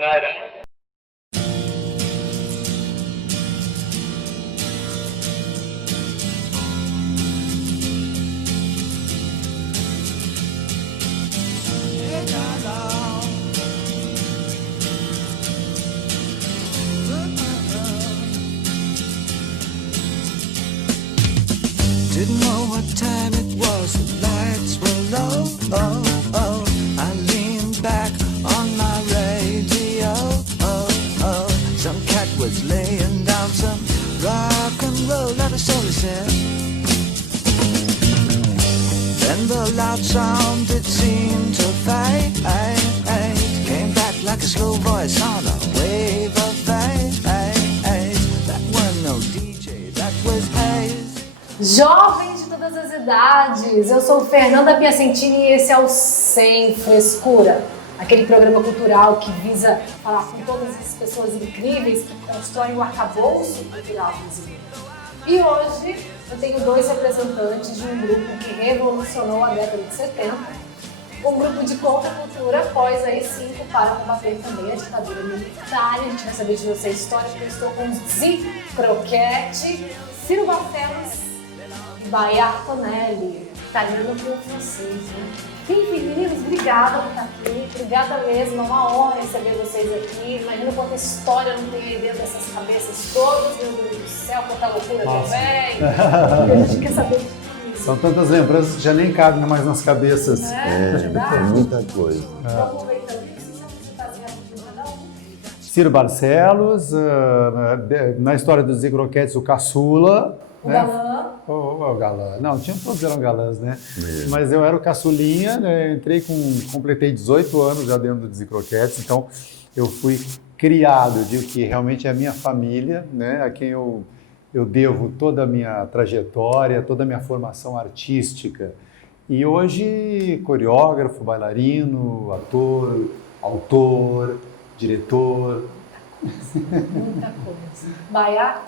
Didn't know what time it was, the lights were low, oh, oh. I leaned back on my radio, oh, oh. Some cat was laying down some rock and roll, like a soul said. Then the loud sound, it seemed to fade. Came back like a slow voice on a wave of fade. That wasn't no DJ, that was haze. Jovens de todas as idades, eu sou Fernanda Piacentini e esse é o Sem Frescura, aquele programa cultural que visa falar com todas as pessoas incríveis que constroem o arcabouço cultural brasileiro. E hoje eu tenho dois representantes de um grupo que revolucionou a década de 70, um grupo de contracultura após AI-5 para combater também a ditadura militar. A gente vai saber de você a história, porque eu estou com Zi Croquete, Ciro Barcelos e Bayard Tonelli, italiano com francês, né? Enfim, meninos, obrigada por estar aqui, obrigada mesmo, é uma honra receber vocês aqui. Imagina quanta história não tem aí dentro dessas cabeças todas, meu Deus do céu, quanta loucura também. A gente quer saber disso. São tantas lembranças que já nem cabem mais nas cabeças. É muita coisa. Vamos ver também, se você fazer a cada um. Ciro Barcelos, na história dos Zi Croquetes, o caçula. O né? galã. O galã. Não, todos eram galãs, né? Mas eu era o caçulinha, né? Completei 18 anos já dentro do Zi Croquetes, então eu fui criado, eu digo que realmente é a minha família, né? A quem eu devo toda a minha trajetória, toda a minha formação artística. E hoje, coreógrafo, bailarino, ator, autor, diretor. Muita coisa. Bayard?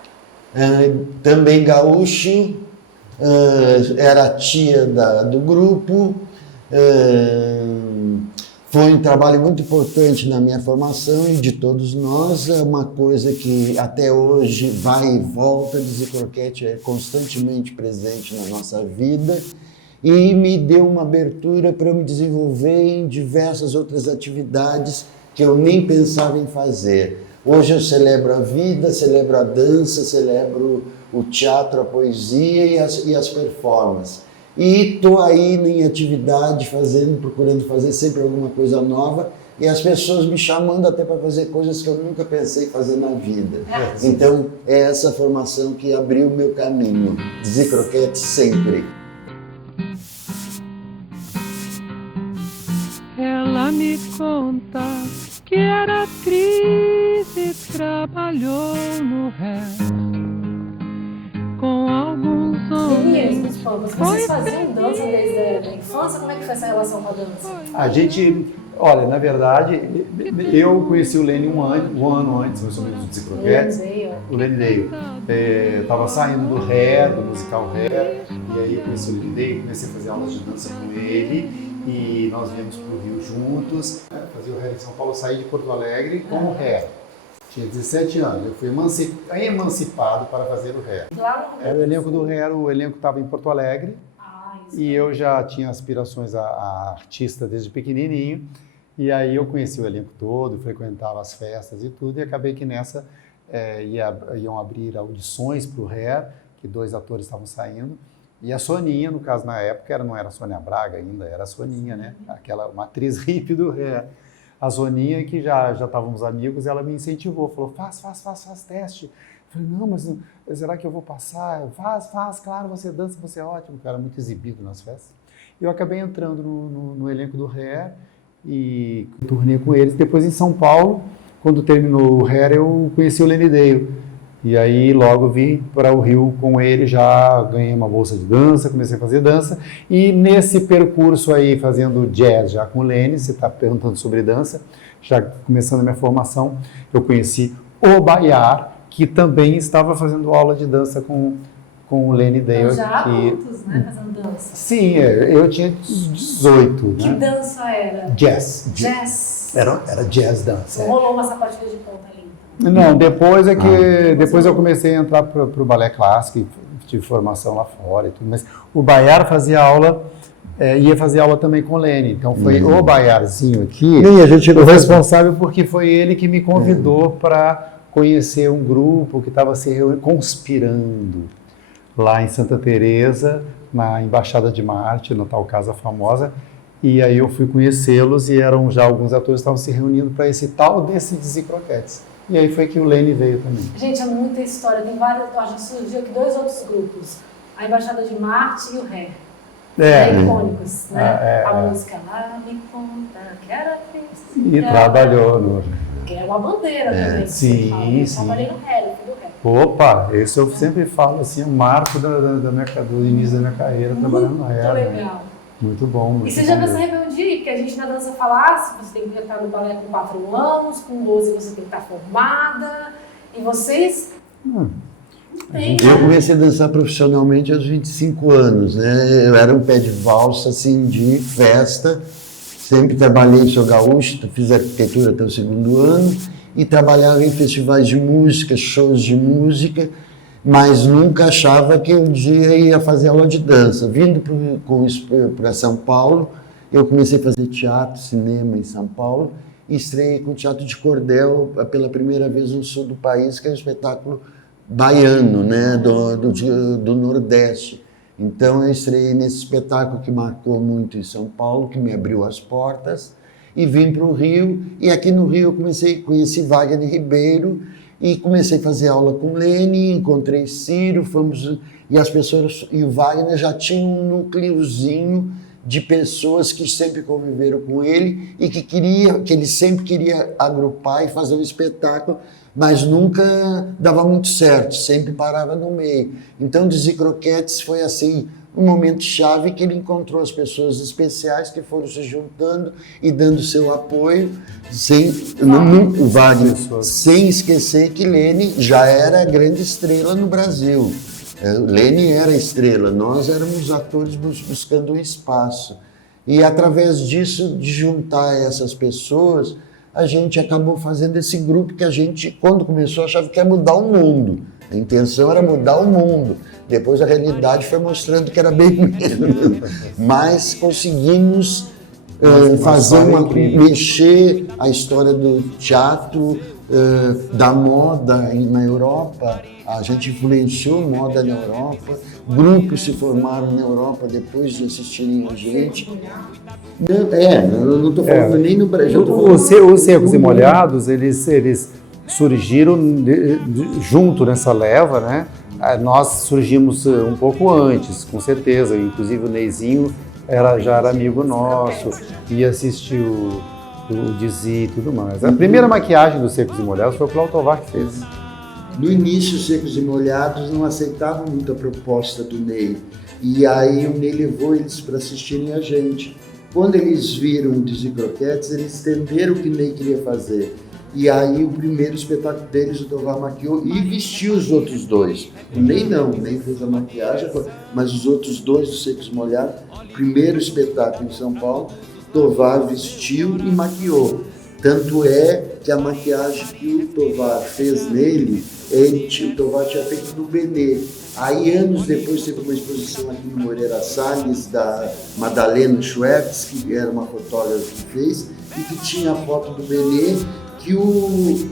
Também gaúcho, era tia do grupo, foi um trabalho muito importante na minha formação e de todos nós. É uma coisa que até hoje vai e volta, Zi Croquete é constantemente presente na nossa vida e me deu uma abertura para eu me desenvolver em diversas outras atividades que eu nem pensava em fazer. Hoje eu celebro a vida, celebro a dança, celebro o teatro, a poesia e as performances. E estou aí em atividade, procurando fazer sempre alguma coisa nova e as pessoas me chamando até para fazer coisas que eu nunca pensei fazer na vida. Então é essa formação que abriu o meu caminho. Zi Croquete sempre. Ela me conta que era atriz e trabalhou no resto com alguns homens. Vocês faziam dança desde a infância? Como é que foi essa relação com a dança? A gente, olha, na verdade, eu conheci o Lênin um ano antes, mais ou menos, do Zi Croquetes. O Lênin Day. Estava saindo do Hair, do musical Hair, e aí eu conheci o Lênin Day, comecei a fazer aulas de dança com ele. E nós viemos para o Rio juntos, fazia o Hair em São Paulo, saí de Porto Alegre com o Hair. Tinha 17 anos, eu fui emancipado para fazer o Hair. Era o elenco do Hair, o elenco estava em Porto Alegre e eu já tinha aspirações a artista desde pequenininho. E aí eu conheci o elenco todo, frequentava as festas e tudo, e acabei que nessa iam abrir audições para o Hair, que 2 atores estavam saindo. E a Soninha, no caso, na época, não era a Sônia Braga ainda, era a Soninha, né? Uma atriz hippie do Hair. A Soninha, que já estávamos amigos, ela me incentivou, falou, faz teste. Eu falei, não, mas será que eu vou passar? Faz, claro, você dança, você é ótimo. Eu era muito exibido nas festas. E eu acabei entrando no elenco do Hair e turnê com eles. Depois, em São Paulo, quando terminou o Hair, eu conheci o Lênin Day. E aí logo vim para o Rio com ele, já ganhei uma bolsa de dança, comecei a fazer dança. E nesse percurso aí, fazendo jazz já com o Lênin, você está perguntando sobre dança, já começando a minha formação, eu conheci o Bayard, que também estava fazendo aula de dança com com o Lenny Dale. Já que, adultos, né? Fazendo dança. sim, eu tinha 18, Que né? dança era? Jazz. Jazz. Era jazz dance. Não rolou uma sapatilha de ponta ali. Não, depois é que depois eu comecei a entrar para o balé clássico, e tive formação lá fora e tudo, mas o Baiar fazia aula, ia fazer aula também com o Lenny, então foi o Baiarzinho aqui, Nem a gente o responsável, porque foi ele que me convidou para conhecer um grupo que estava se conspirando lá em Santa Teresa, na Embaixada de Marte, na tal casa famosa. E aí eu fui conhecê-los e eram já alguns atores que estavam se reunindo para esse tal desses e croquetes. E aí foi que o Lenny veio também. Gente, é muita história. Tem vários. Ó, já surgiu aqui 2 outros grupos: a Embaixada de Marte e o Ré. Icônicos, né? A música lá me conta que era triste. E trabalhou no. Que é uma bandeira também. Sim, Eu sim. trabalhei no Ré, do Ré. Opa, isso eu sempre falo assim, o marco do início da minha carreira trabalhando no Ré. Muito né? legal. Muito bom, muito E você bom já viu essa mesmo. rebeldia aí? Porque a gente na dança fala, você tem que entrar no balé com 4 anos, com 12 você tem que estar formada, e vocês não tem, Eu né? comecei a dançar profissionalmente aos 25 anos, né? Eu era um pé de valsa, assim, de festa. Sempre trabalhei, sou gaúcho, fiz arquitetura até o 2º ano e trabalhava em festivais de música, shows de música, mas nunca achava que um dia ia fazer aula de dança. Vindo para São Paulo, eu comecei a fazer teatro, cinema em São Paulo e estreiei com teatro de cordel pela primeira vez no sul do país, que é um espetáculo baiano, né, do Nordeste. Então eu estreiei nesse espetáculo que marcou muito em São Paulo, que me abriu as portas, e vim para o Rio, e aqui no Rio eu conheci Wagner Ribeiro, e comecei a fazer aula com Lenny, encontrei Ciro, e as pessoas, e o Wagner já tinha um núcleozinho de pessoas que sempre conviveram com ele e que ele sempre queria agrupar e fazer um espetáculo, mas nunca dava muito certo, sempre parava no meio. Então, Dizzy Croquettes foi assim, um momento chave que ele encontrou as pessoas especiais que foram se juntando e dando seu apoio, o Wagner, sem esquecer que Lenny já era grande estrela no Brasil. Lenny era estrela, nós éramos atores buscando um espaço. E através disso, de juntar essas pessoas, a gente acabou fazendo esse grupo que a gente, quando começou, achava que ia mudar o mundo. A intenção era mudar o mundo. Depois a realidade foi mostrando que era bem menos. Mas conseguimos mexer a história do teatro, da moda na Europa. A gente influenciou moda na Europa. Grupos se formaram na Europa depois de assistirem a gente. Eu não estou falando nem no Brasil. Os Secos e Molhados, eles surgiram junto nessa leva, né? Nós surgimos um pouco antes, com certeza. Inclusive o Neizinho já era amigo nosso, ia assistir o Dizzy e tudo mais. A primeira maquiagem dos Secos e Molhados foi o Cláudio Tovar que fez. No início, os Secos e Molhados não aceitavam muito a proposta do Ney. E aí o Ney levou eles para assistirem a gente. Quando eles viram o Dizzy Croquettes, eles entenderam o que o Ney queria fazer. E aí o primeiro espetáculo deles, o Tovar maquiou e vestiu os outros dois. O Ney não, o Ney fez a maquiagem, mas os outros dois, os Secos e Molhados, primeiro espetáculo em São Paulo, Tovar vestiu e maquiou. Tanto é que a maquiagem que o Tovar fez nele, o Tovar tinha feito no Benê. Aí, anos depois, teve uma exposição aqui no Moreira Salles, da Madalena Schweppes, que era uma fotógrafa que fez, e que tinha a foto do Benê, que o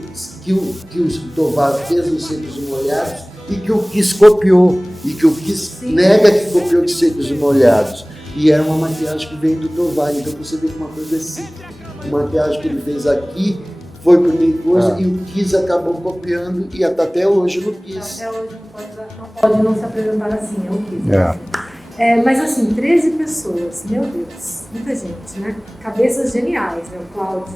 Tovar fez nos Secos e Molhados, e que o Kiss copiou, e que o Kiss nega que copiou de Secos e Molhados. E era uma maquiagem que veio do Tovar, então você vê que uma coisa é cíclica. A maquiagem que ele fez aqui foi por meio coisa e o Kiss acabou copiando e até hoje no Kiss. Até hoje não pode não se apresentar assim, é o Kiss. Mas assim, 13 pessoas, meu Deus, muita gente, né? Cabeças geniais, né? O Cláudio,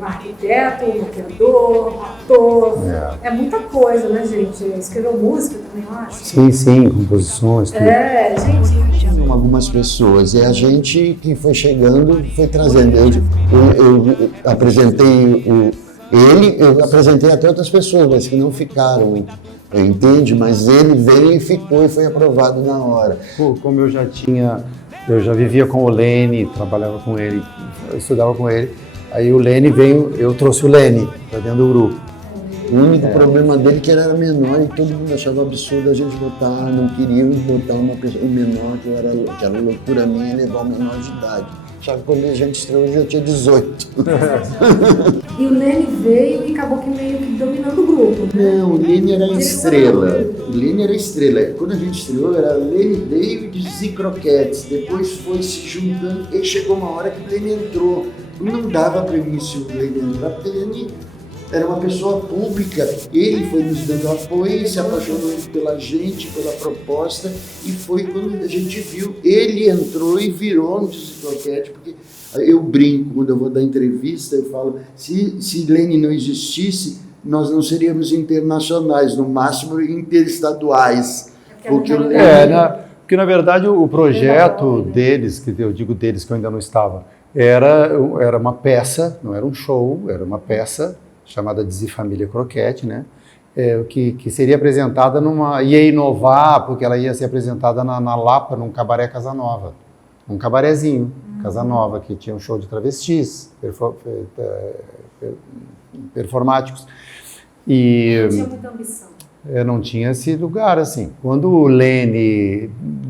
arquiteto, maquiador, ator, é muita coisa, né, gente? Escreveu música também, eu acho. Sim, composições, tudo. Gente. Algumas pessoas, e a gente que foi chegando, foi trazendo. Eu apresentei Eu apresentei até outras pessoas, mas que não ficaram, entende? Mas ele veio e ficou e foi aprovado na hora. Pô, como eu já vivia com o Lene, trabalhava com ele, eu estudava com ele, aí o Lene veio, eu trouxe o Lene para dentro do grupo. O único problema dele é que ele era menor e todo mundo achava absurdo a gente botar, não queriam botar um menor, que era loucura minha levar um menor de idade. Só que quando a gente estreou eu já tinha 18. E o Lene veio e acabou que meio que dominando o grupo. Não, o Lene era a estrela. O Lene era a estrela. Quando a gente estreou era Lene David e Croquettes. Depois foi se juntando e chegou uma hora que o Lene entrou. Não dava para início o Lene entrar, porque o Lene era uma pessoa pública, ele foi nos dando apoio, se apaixonou pela gente, pela proposta, e foi quando a gente viu, ele entrou e virou no Croquete, porque eu brinco, quando eu vou dar entrevista, eu falo, se Lene não existisse, nós não seríamos internacionais, no máximo interestaduais. Porque na verdade o projeto deles, que eu digo deles que eu ainda não estava, era uma peça, não era um show, era uma peça, chamada Desi Família Croquete, né? Que seria apresentada ia inovar, porque ela ia ser apresentada na Lapa, num cabaré Casanova, um cabarezinho, Casanova, que tinha um show de travestis, performáticos. E não tinha muita ambição. Não tinha esse lugar, assim. Quando o Lene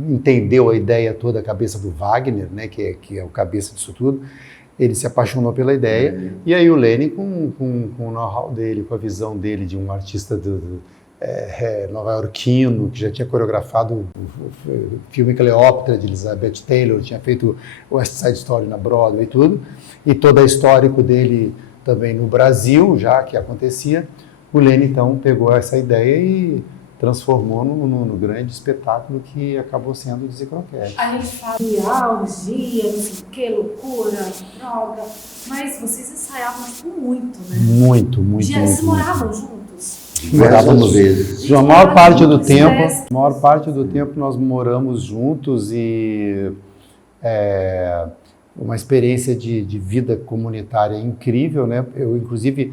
entendeu a ideia toda, a cabeça do Wagner, né, que é o cabeça disso tudo, ele se apaixonou pela ideia, e aí o Lene, com o know-how dele, com a visão dele de um artista nova-iorquino, que já tinha coreografado o filme Cleópatra, de Elizabeth Taylor, tinha feito o West Side Story na Broadway e tudo, e todo o histórico dele também no Brasil, já que acontecia, o Lene, então, pegou essa ideia e transformou no grande espetáculo que acabou sendo o Desi Croquete. A gente fala de orgia, não sei o que, loucura, droga, mas vocês ensaiavam muito, né? Muito. Vocês moravam juntos? Morávamos vezes. A maior parte do tempo nós moramos juntos e uma experiência de vida comunitária incrível, né? Eu, inclusive,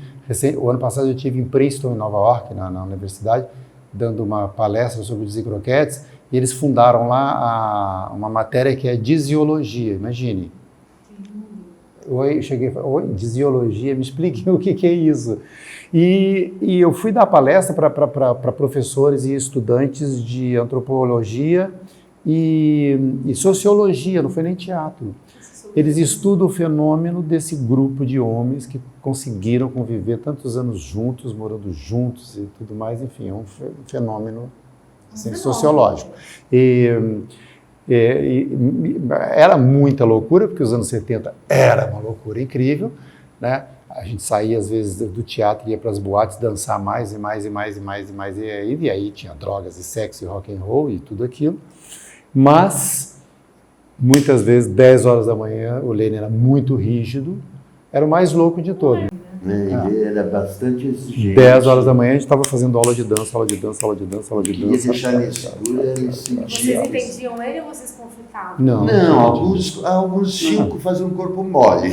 o ano passado eu estive em Princeton, em Nova York, na universidade, dando uma palestra sobre os croquetes, e eles fundaram lá uma matéria que é disiologia, imagine. Oi, cheguei e falei, disiologia, me explique o que é isso. E eu fui dar palestra para professores e estudantes de antropologia e sociologia, não foi nem teatro. Eles estudam o fenômeno desse grupo de homens que conseguiram conviver tantos anos juntos, morando juntos e tudo mais, enfim, é um fenômeno assim, sociológico. Era muita loucura, porque os anos 70 era uma loucura incrível, né? A gente saía às vezes do teatro, ia para as boates dançar mais e mais, e aí tinha drogas e sexo e rock and roll e tudo aquilo, mas muitas vezes, 10 horas da manhã, o Lene era muito rígido, era o mais louco de todos. Ele era bastante exigente. 10 horas da manhã a gente estava fazendo aula de dança. Ia deixar ele seguro, ele sentia. Vocês entendiam ele ou vocês conflitavam? Não, alguns tinham que fazer um corpo mole.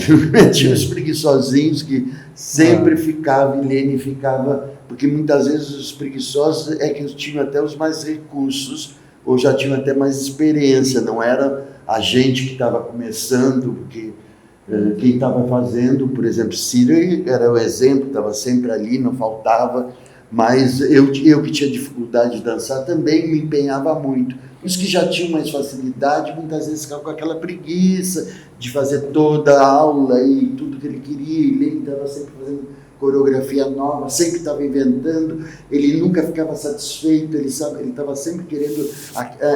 Tinha os preguiçosinhos que sempre ficavam, e Lene ficava, porque muitas vezes os preguiçosos é que tinham até os mais recursos, ou já tinham até mais experiência, não era a gente que estava começando, porque quem estava fazendo, por exemplo, Ciro era o exemplo, estava sempre ali, não faltava, mas eu que tinha dificuldade de dançar também me empenhava muito. Os que já tinham mais facilidade, muitas vezes ficavam com aquela preguiça de fazer toda a aula e tudo que ele queria, ele estava sempre fazendo coreografia nova, sempre estava inventando, ele nunca ficava satisfeito, ele estava sempre querendo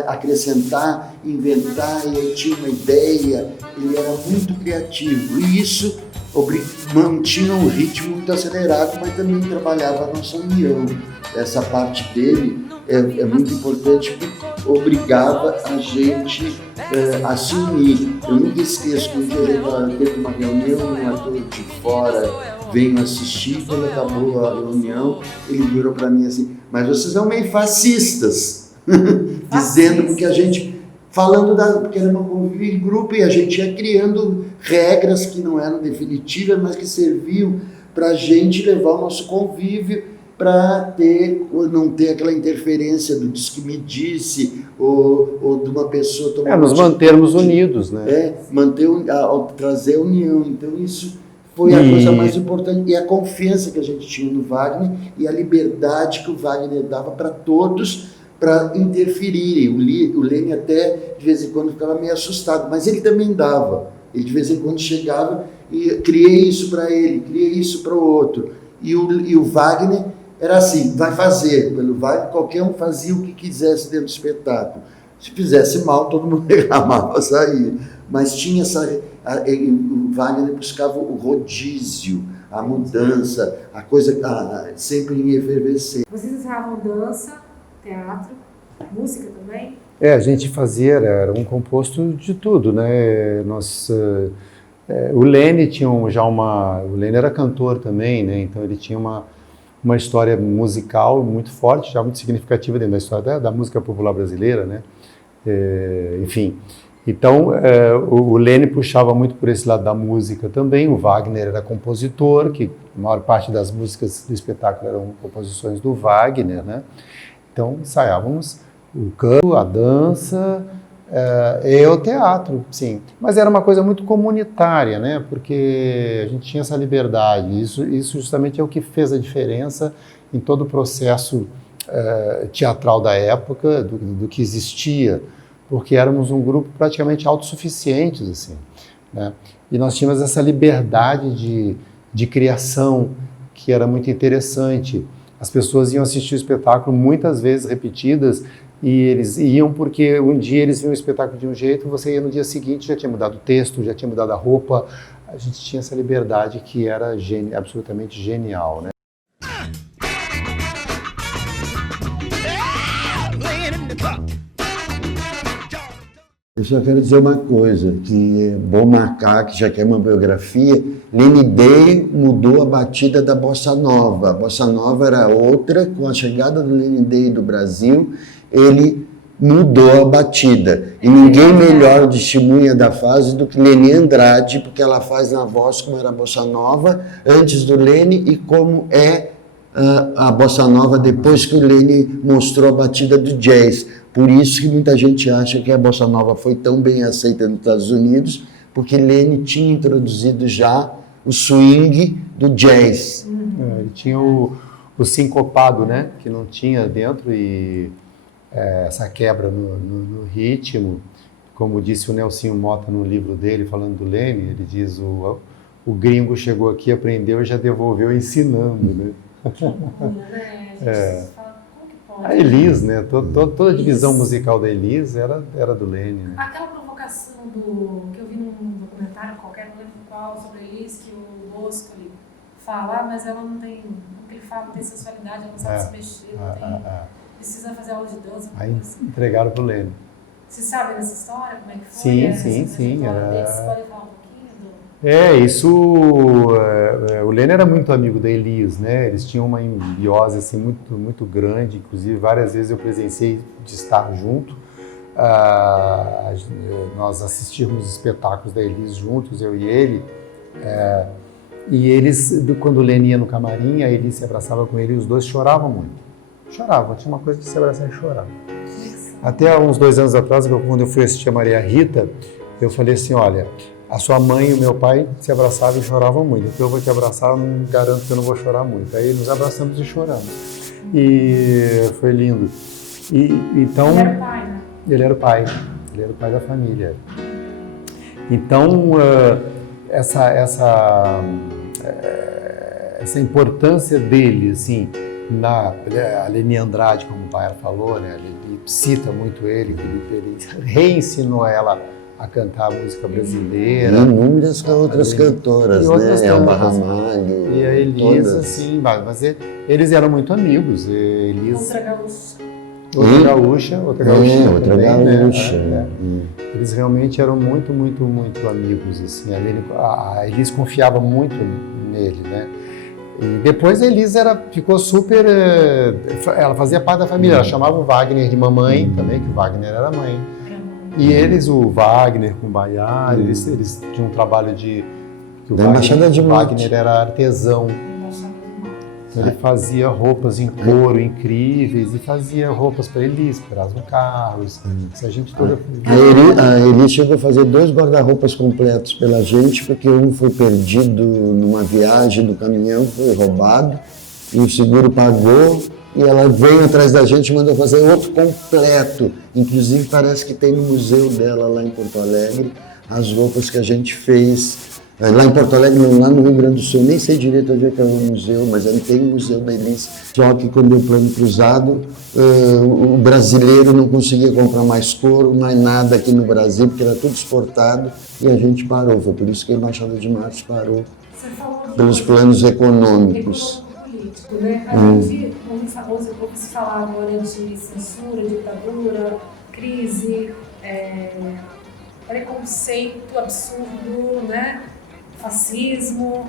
acrescentar, inventar, e aí tinha uma ideia, ele era muito criativo, e isso mantinha um ritmo muito acelerado, mas também trabalhava a nossa união. Essa parte dele é muito importante, porque obrigava a gente a se unir. Eu nunca esqueço que um dia a gente teve uma reunião, um ator de fora veio assistir, quando acabou a reunião, ele virou para mim assim, mas vocês são meio fascistas, dizendo porque a gente, porque era uma convívio em grupo e a gente ia criando regras que não eram definitivas, mas que serviam para a gente levar o nosso convívio para não ter aquela interferência do diz que me disse ou de uma pessoa tomar nos mantermos unidos, né? Trazer a união. Então isso foi a coisa mais importante, e a confiança que a gente tinha no Wagner e a liberdade que o Wagner dava para todos para interferirem. O Lene até de vez em quando ficava meio assustado, mas ele também dava. Ele de vez em quando chegava e criei isso para ele, criei isso para o outro. E o Wagner era assim, vai fazer. Pelo Wagner, qualquer um fazia o que quisesse dentro do espetáculo. Se fizesse mal, todo mundo reclamava, saía. Mas tinha o Wagner buscava o rodízio, a mudança, a coisa sempre em efervescer. Vocês ensinavam dança, teatro, música também? A gente fazia, era um composto de tudo, né? O Lene tinha o Lene era cantor também, né? Então ele tinha uma história musical muito forte, já muito significativa dentro da história da música popular brasileira, né? Enfim, então o Lene puxava muito por esse lado da música também. O Wagner era compositor, que a maior parte das músicas do espetáculo eram composições do Wagner, né? Então ensaiávamos o canto, a dança e o teatro, sim. Mas era uma coisa muito comunitária, né? Porque a gente tinha essa liberdade. Isso justamente é o que fez a diferença em todo o processo teatral da época, do que existia, porque éramos um grupo praticamente autossuficientes, assim, né? E nós tínhamos essa liberdade de criação que era muito interessante. As pessoas iam assistir o espetáculo muitas vezes repetidas, e eles iam porque um dia eles viam o espetáculo de um jeito, você ia no dia seguinte, já tinha mudado o texto, já tinha mudado a roupa. A gente tinha essa liberdade que era absolutamente genial, né? Eu só quero dizer uma coisa, que é bom marcar, que já que é uma biografia, Lene Day mudou a batida da Bossa Nova. A Bossa Nova era outra, com a chegada do Lene Day do Brasil, ele mudou a batida. E ninguém melhor testemunha da fase do que Leni Andrade, porque ela faz na voz como era a Bossa Nova antes do Lene e como é a Bossa Nova depois que o Lene mostrou a batida do jazz. Por isso que muita gente acha que a Bossa Nova foi tão bem aceita nos Estados Unidos, porque Lene tinha introduzido já o swing do jazz. Ele tinha o sincopado, né, que não tinha dentro, e essa quebra no ritmo. Como disse o Nelsinho Motta no livro dele, falando do Lene, ele diz o gringo chegou aqui, aprendeu e já devolveu ensinando, né? A Elis, né? Toda a divisão musical da Elis era do Lene, né? Aquela provocação que eu vi num documentário qualquer, não lembro qual, sobre a Elis, que o Bosco ali fala, mas ela não tem, o que ele fala, não tem sensualidade, ela não sabe se mexer, não tem, precisa fazer aula de dança. Aí entregaram pro Lene. Você sabe dessa história, como é que foi? Sim. Você pode falar um pouquinho? O Lene era muito amigo da Elis, né? Eles tinham uma simbiose assim, muito, muito grande, inclusive várias vezes eu presenciei de estar junto. Nós assistimos espetáculos da Elis juntos, eu e ele. E eles, quando o Lene ia no camarim, a Elis se abraçava com ele e os dois choravam muito. Choravam, tinha uma coisa de se abraçar e chorar. Até uns 2 anos atrás, quando eu fui assistir a Maria Rita, eu falei assim, olha, a sua mãe e o meu pai se abraçavam e choravam muito, então eu vou te abraçar, eu não garanto que eu não vou chorar muito. Aí nos abraçamos e choramos. E foi lindo. Então, Ele era o pai, né? Ele era o pai da família. Então, essa importância dele, assim, a Leni Andrade, como o pai falou, né? Ele cita muito ele reensinou ela a cantar a música brasileira. E inúmeras outras cantoras, né? Elba Ramalho. E a Elis, assim, mas eles eram muito amigos. Outra gaúcha também, né? Eles realmente eram muito, muito, muito amigos, assim. A Elis confiava muito nele, né? E depois a Elis ficou super... ela fazia parte da família, ela chamava o Wagner de mamãe também, que o Wagner era mãe. E o Wagner com o Baiar, eles tinham um trabalho de... Da Embaixada de Wagner era artesão. Ele fazia roupas em couro incríveis e fazia roupas para Elis, para Erasmo Carlos. Essa gente toda. A Eli chegou a fazer 2 guarda-roupas completos pela gente, porque um foi perdido numa viagem do caminhão, foi roubado, e o seguro pagou, e ela veio atrás da gente e mandou fazer outro completo. Inclusive parece que tem no museu dela lá em Porto Alegre, as roupas que a gente fez. Lá em Porto Alegre, não, lá no Rio Grande do Sul, nem sei direito onde é que é o museu, mas tem um museu da Elis. Só que quando o plano cruzado, o brasileiro não conseguia comprar mais couro, mais nada aqui no Brasil, porque era tudo exportado, e a gente parou. Foi por isso que a Embaixada de Março parou, pelos planos econômicos. Político, né? A gente ouve se falar agora de censura, ditadura, crise, preconceito absurdo, né? Fascismo.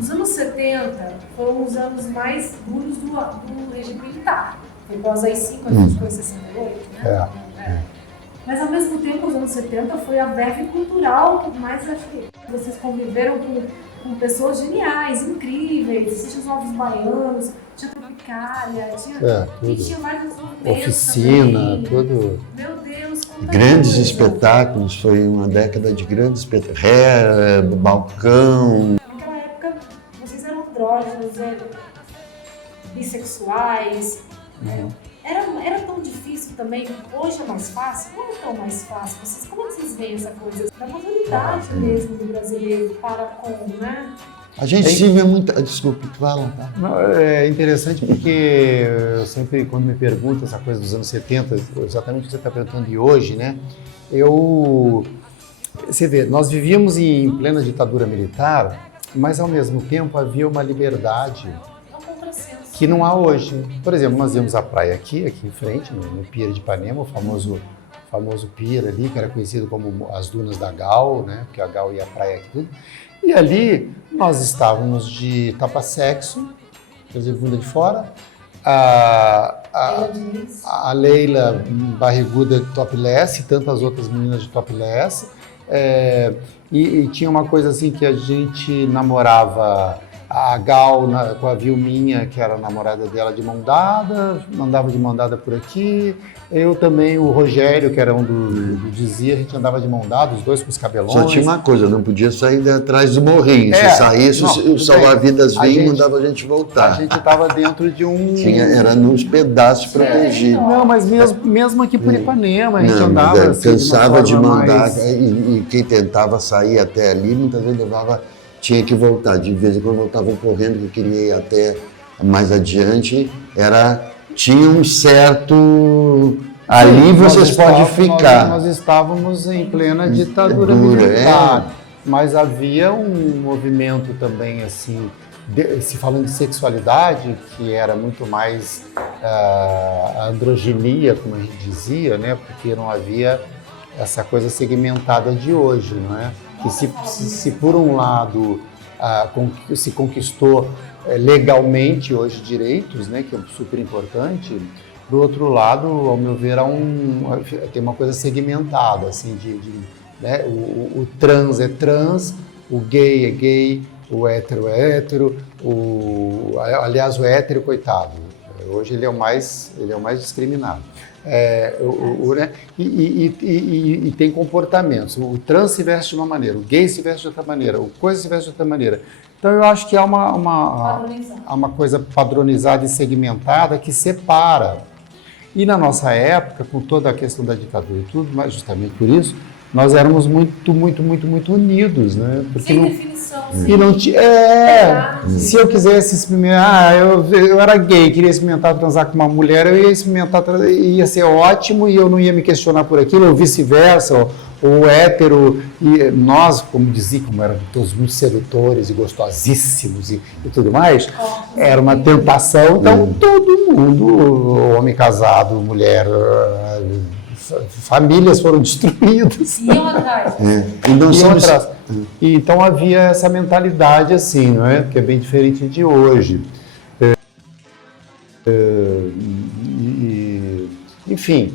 Os anos 70 foram os anos mais duros do regime militar. Foi pós AI-5, a gente foi em 68, né? Mas ao mesmo tempo, os anos 70 foi a verve cultural que mais acho que vocês conviveram com pessoas geniais, incríveis, tinha os Novos Baianos, tinha Tropicália, tinha vários movimentos. Oficina, também. tudo. Meu Deus, quanta Grandes coisa. espetáculos, foi uma década de grandes espetáculos. Balcão. Naquela época, vocês eram andrógenos, bissexuais. Era tão difícil também, hoje é mais fácil? Como é tão mais fácil? Como vocês veem essa coisa da maturidade mesmo do brasileiro para com, né? A gente tive muita... Desculpe, fala, tá? Não, é interessante porque eu sempre, quando me perguntam essa coisa dos anos 70, exatamente o que você está perguntando de hoje, né? Você vê, nós vivíamos em plena ditadura militar, mas ao mesmo tempo havia uma liberdade que não há hoje. Por exemplo, nós íamos à praia aqui em frente, no Pier de Ipanema, o famoso pier ali, que era conhecido como as Dunas da Gal, né? Porque a Gal ia à praia aqui tudo. E ali nós estávamos de tapa-sexo, quer dizer, bunda de fora, a Leila barriguda de topless e tantas outras meninas de topless. E tinha uma coisa assim que a gente namorava a Gal com a Vilminha, que era a namorada dela, de mão dada, andava de mão dada por aqui. Eu também, o Rogério, que era um do Dizia, a gente andava de mão dada, os dois com os cabelões. Só tinha uma coisa, não podia sair de atrás do morrinho. Se saísse, o salva-vidas vinha e mandava a gente voltar. A gente estava dentro de um... Era nos pedaços protegidos. Não, mas mesmo aqui por Ipanema, a gente Não, andava assim, cansava de mandar, mais... e quem tentava sair até ali, muitas vezes tinha que voltar. De vez em quando voltavam correndo, que queria ir até mais adiante. Tinha um certo... Ali vocês podem ficar. Nós estávamos em plena ditadura militar, mas havia um movimento também, assim, se falando de sexualidade, que era muito mais a androginia, como a gente dizia, né? Porque não havia essa coisa segmentada de hoje, não é? Que se por um lado se conquistou legalmente hoje direitos, né, que é super importante, do outro lado, ao meu ver, tem uma coisa segmentada, assim, né, o trans é trans, o gay é gay, o hétero é hétero, aliás, o hétero, coitado, hoje ele é o mais discriminado. Né? E tem comportamentos. O trans se veste de uma maneira, o gay se veste de outra maneira, o coisa se veste de outra maneira. Então eu acho que há uma coisa padronizada e segmentada que separa. E na nossa época, com toda a questão da ditadura e tudo, mas justamente por isso, nós éramos muito, muito, muito, muito unidos, né? Porque sem definição. E não tinha. Se eu quisesse experimentar, eu era gay, queria experimentar transar com uma mulher, eu ia experimentar, ia ser ótimo e eu não ia me questionar por aquilo, ou vice-versa, ou hétero, e nós, como éramos todos muito sedutores e gostosíssimos e tudo mais, era uma tentação, então todo mundo, homem casado, mulher, famílias foram destruídas. Iam atrás. Então havia essa mentalidade assim, não é? Que é bem diferente de hoje. Enfim,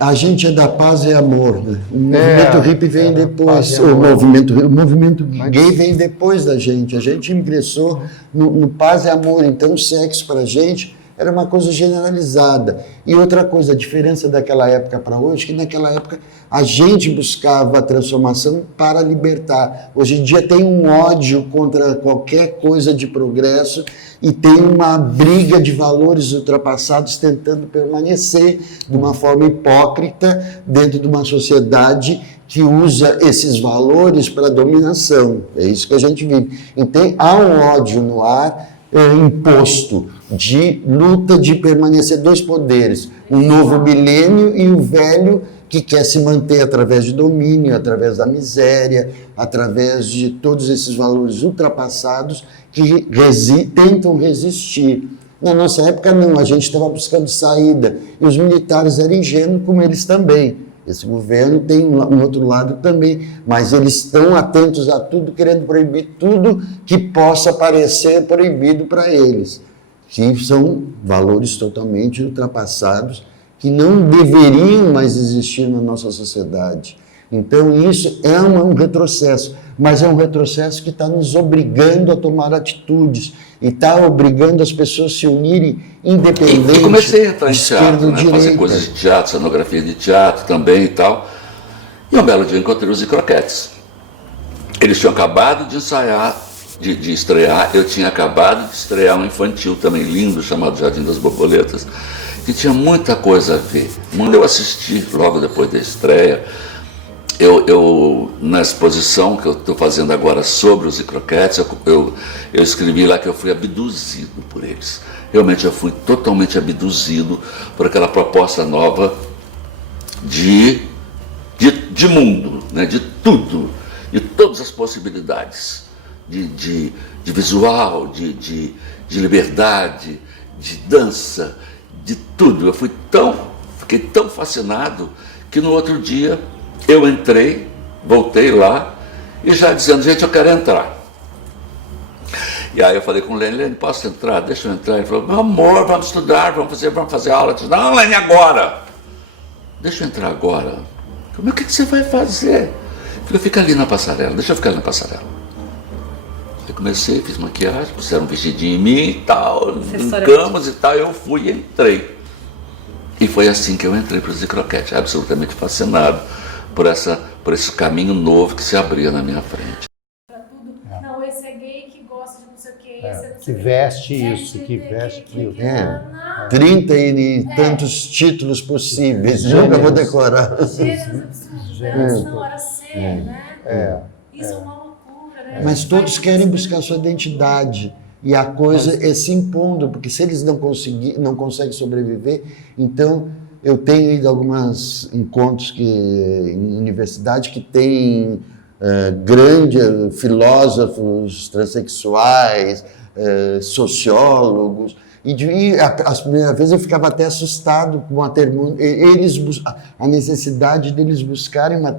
A gente é da paz e amor, né? O movimento hippie vem depois, o movimento gay vem depois da gente. A gente ingressou no paz e amor, então o sexo para a gente era uma coisa generalizada. E outra coisa, a diferença daquela época para hoje, que naquela época a gente buscava a transformação para libertar. Hoje em dia tem um ódio contra qualquer coisa de progresso e tem uma briga de valores ultrapassados tentando permanecer de uma forma hipócrita dentro de uma sociedade que usa esses valores para dominação. É isso que a gente vive. Então há um ódio no ar imposto de luta de permanecer dois poderes, o novo milênio e o velho que quer se manter através de domínio, através da miséria, através de todos esses valores ultrapassados que tentam resistir. Na nossa época não, a gente estava buscando saída e os militares eram ingênuos como eles também. Esse governo tem um outro lado também, mas eles estão atentos a tudo, querendo proibir tudo que possa parecer proibido para eles, que são valores totalmente ultrapassados, que não deveriam mais existir na nossa sociedade. Então isso é um retrocesso, mas é um retrocesso que está nos obrigando a tomar atitudes e está obrigando as pessoas a se unirem independente. E comecei a entrar em teatro, né? Fazer coisas de teatro, cenografia de teatro também e tal. E um belo dia encontrei os Zicroquetes. Eles tinham acabado de ensaiar, de estrear, eu tinha acabado de estrear um infantil também lindo, chamado Jardim das Borboletas, que tinha muita coisa a ver. Quando eu assisti logo depois da estreia, eu na exposição que eu estou fazendo agora sobre os Zicroquetes, eu escrevi lá que eu fui abduzido por eles. Realmente eu fui totalmente abduzido por aquela proposta nova de mundo, né? De tudo, de todas as possibilidades, de visual, de liberdade, de dança, de tudo. Eu fiquei tão fascinado que no outro dia eu entrei, voltei lá e já dizendo, gente, eu quero entrar. E aí eu falei com o Lene, posso entrar? Deixa eu entrar. Ele falou, meu amor, vamos estudar, vamos fazer aula. Eu disse, não, Lene, agora. Deixa eu entrar agora. Mas o que você vai fazer? Eu falei, fica ali na passarela, deixa eu ficar ali na passarela. Eu comecei, fiz maquiagem, puseram um vestidinho em mim e tal, brincamos e tal, eu fui e entrei. E foi assim que eu entrei para o Zicroquete, absolutamente fascinado por esse caminho novo que se abria na minha frente. Não, esse é gay que gosta de não sei o que, esse é Que veste isso, que veste aquilo. 30 e tantos títulos possíveis, nunca vou decorar. Gêneros absurdos, na hora C, né? Isso é uma loucura, né? Mas todos querem buscar sua identidade. E a coisa é se impondo, porque se eles não conseguem sobreviver, então eu tenho ido a alguns encontros em universidade que tem grandes filósofos transexuais, sociólogos, e as primeiras vezes eu ficava até assustado com a necessidade deles buscarem uma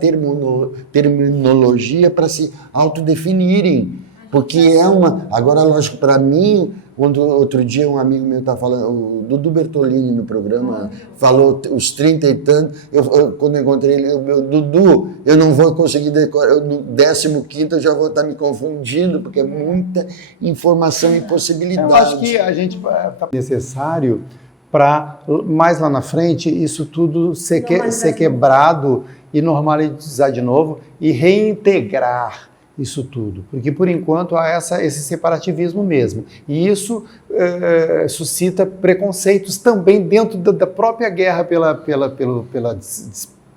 terminologia para se autodefinirem. Porque agora, lógico, para mim, quando outro dia um amigo meu estava falando, o Dudu Bertolini no programa, falou os 30 e tantos, quando eu encontrei ele, Dudu, eu não vou conseguir decorar, no 15º eu já vou estar me confundindo, porque é muita informação e possibilidade. Eu acho que a gente está necessário para, mais lá na frente, isso tudo ser quebrado e normalizar de novo e reintegrar isso tudo, porque por enquanto há esse separativismo mesmo, e isso suscita preconceitos também dentro da própria guerra pela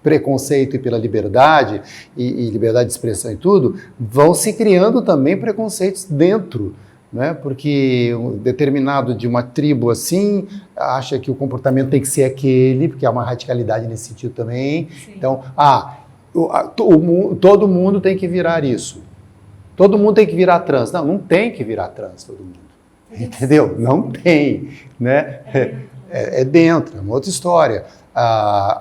preconceito e pela liberdade, e liberdade de expressão e tudo, vão se criando também preconceitos dentro, né? Porque um determinado de uma tribo assim acha que o comportamento tem que ser aquele, porque há uma radicalidade nesse sentido também. Sim. Então, todo mundo tem que virar isso. Todo mundo tem que virar trans. Não tem que virar trans todo mundo. Entendeu? Não tem. Né? É dentro, é uma outra história.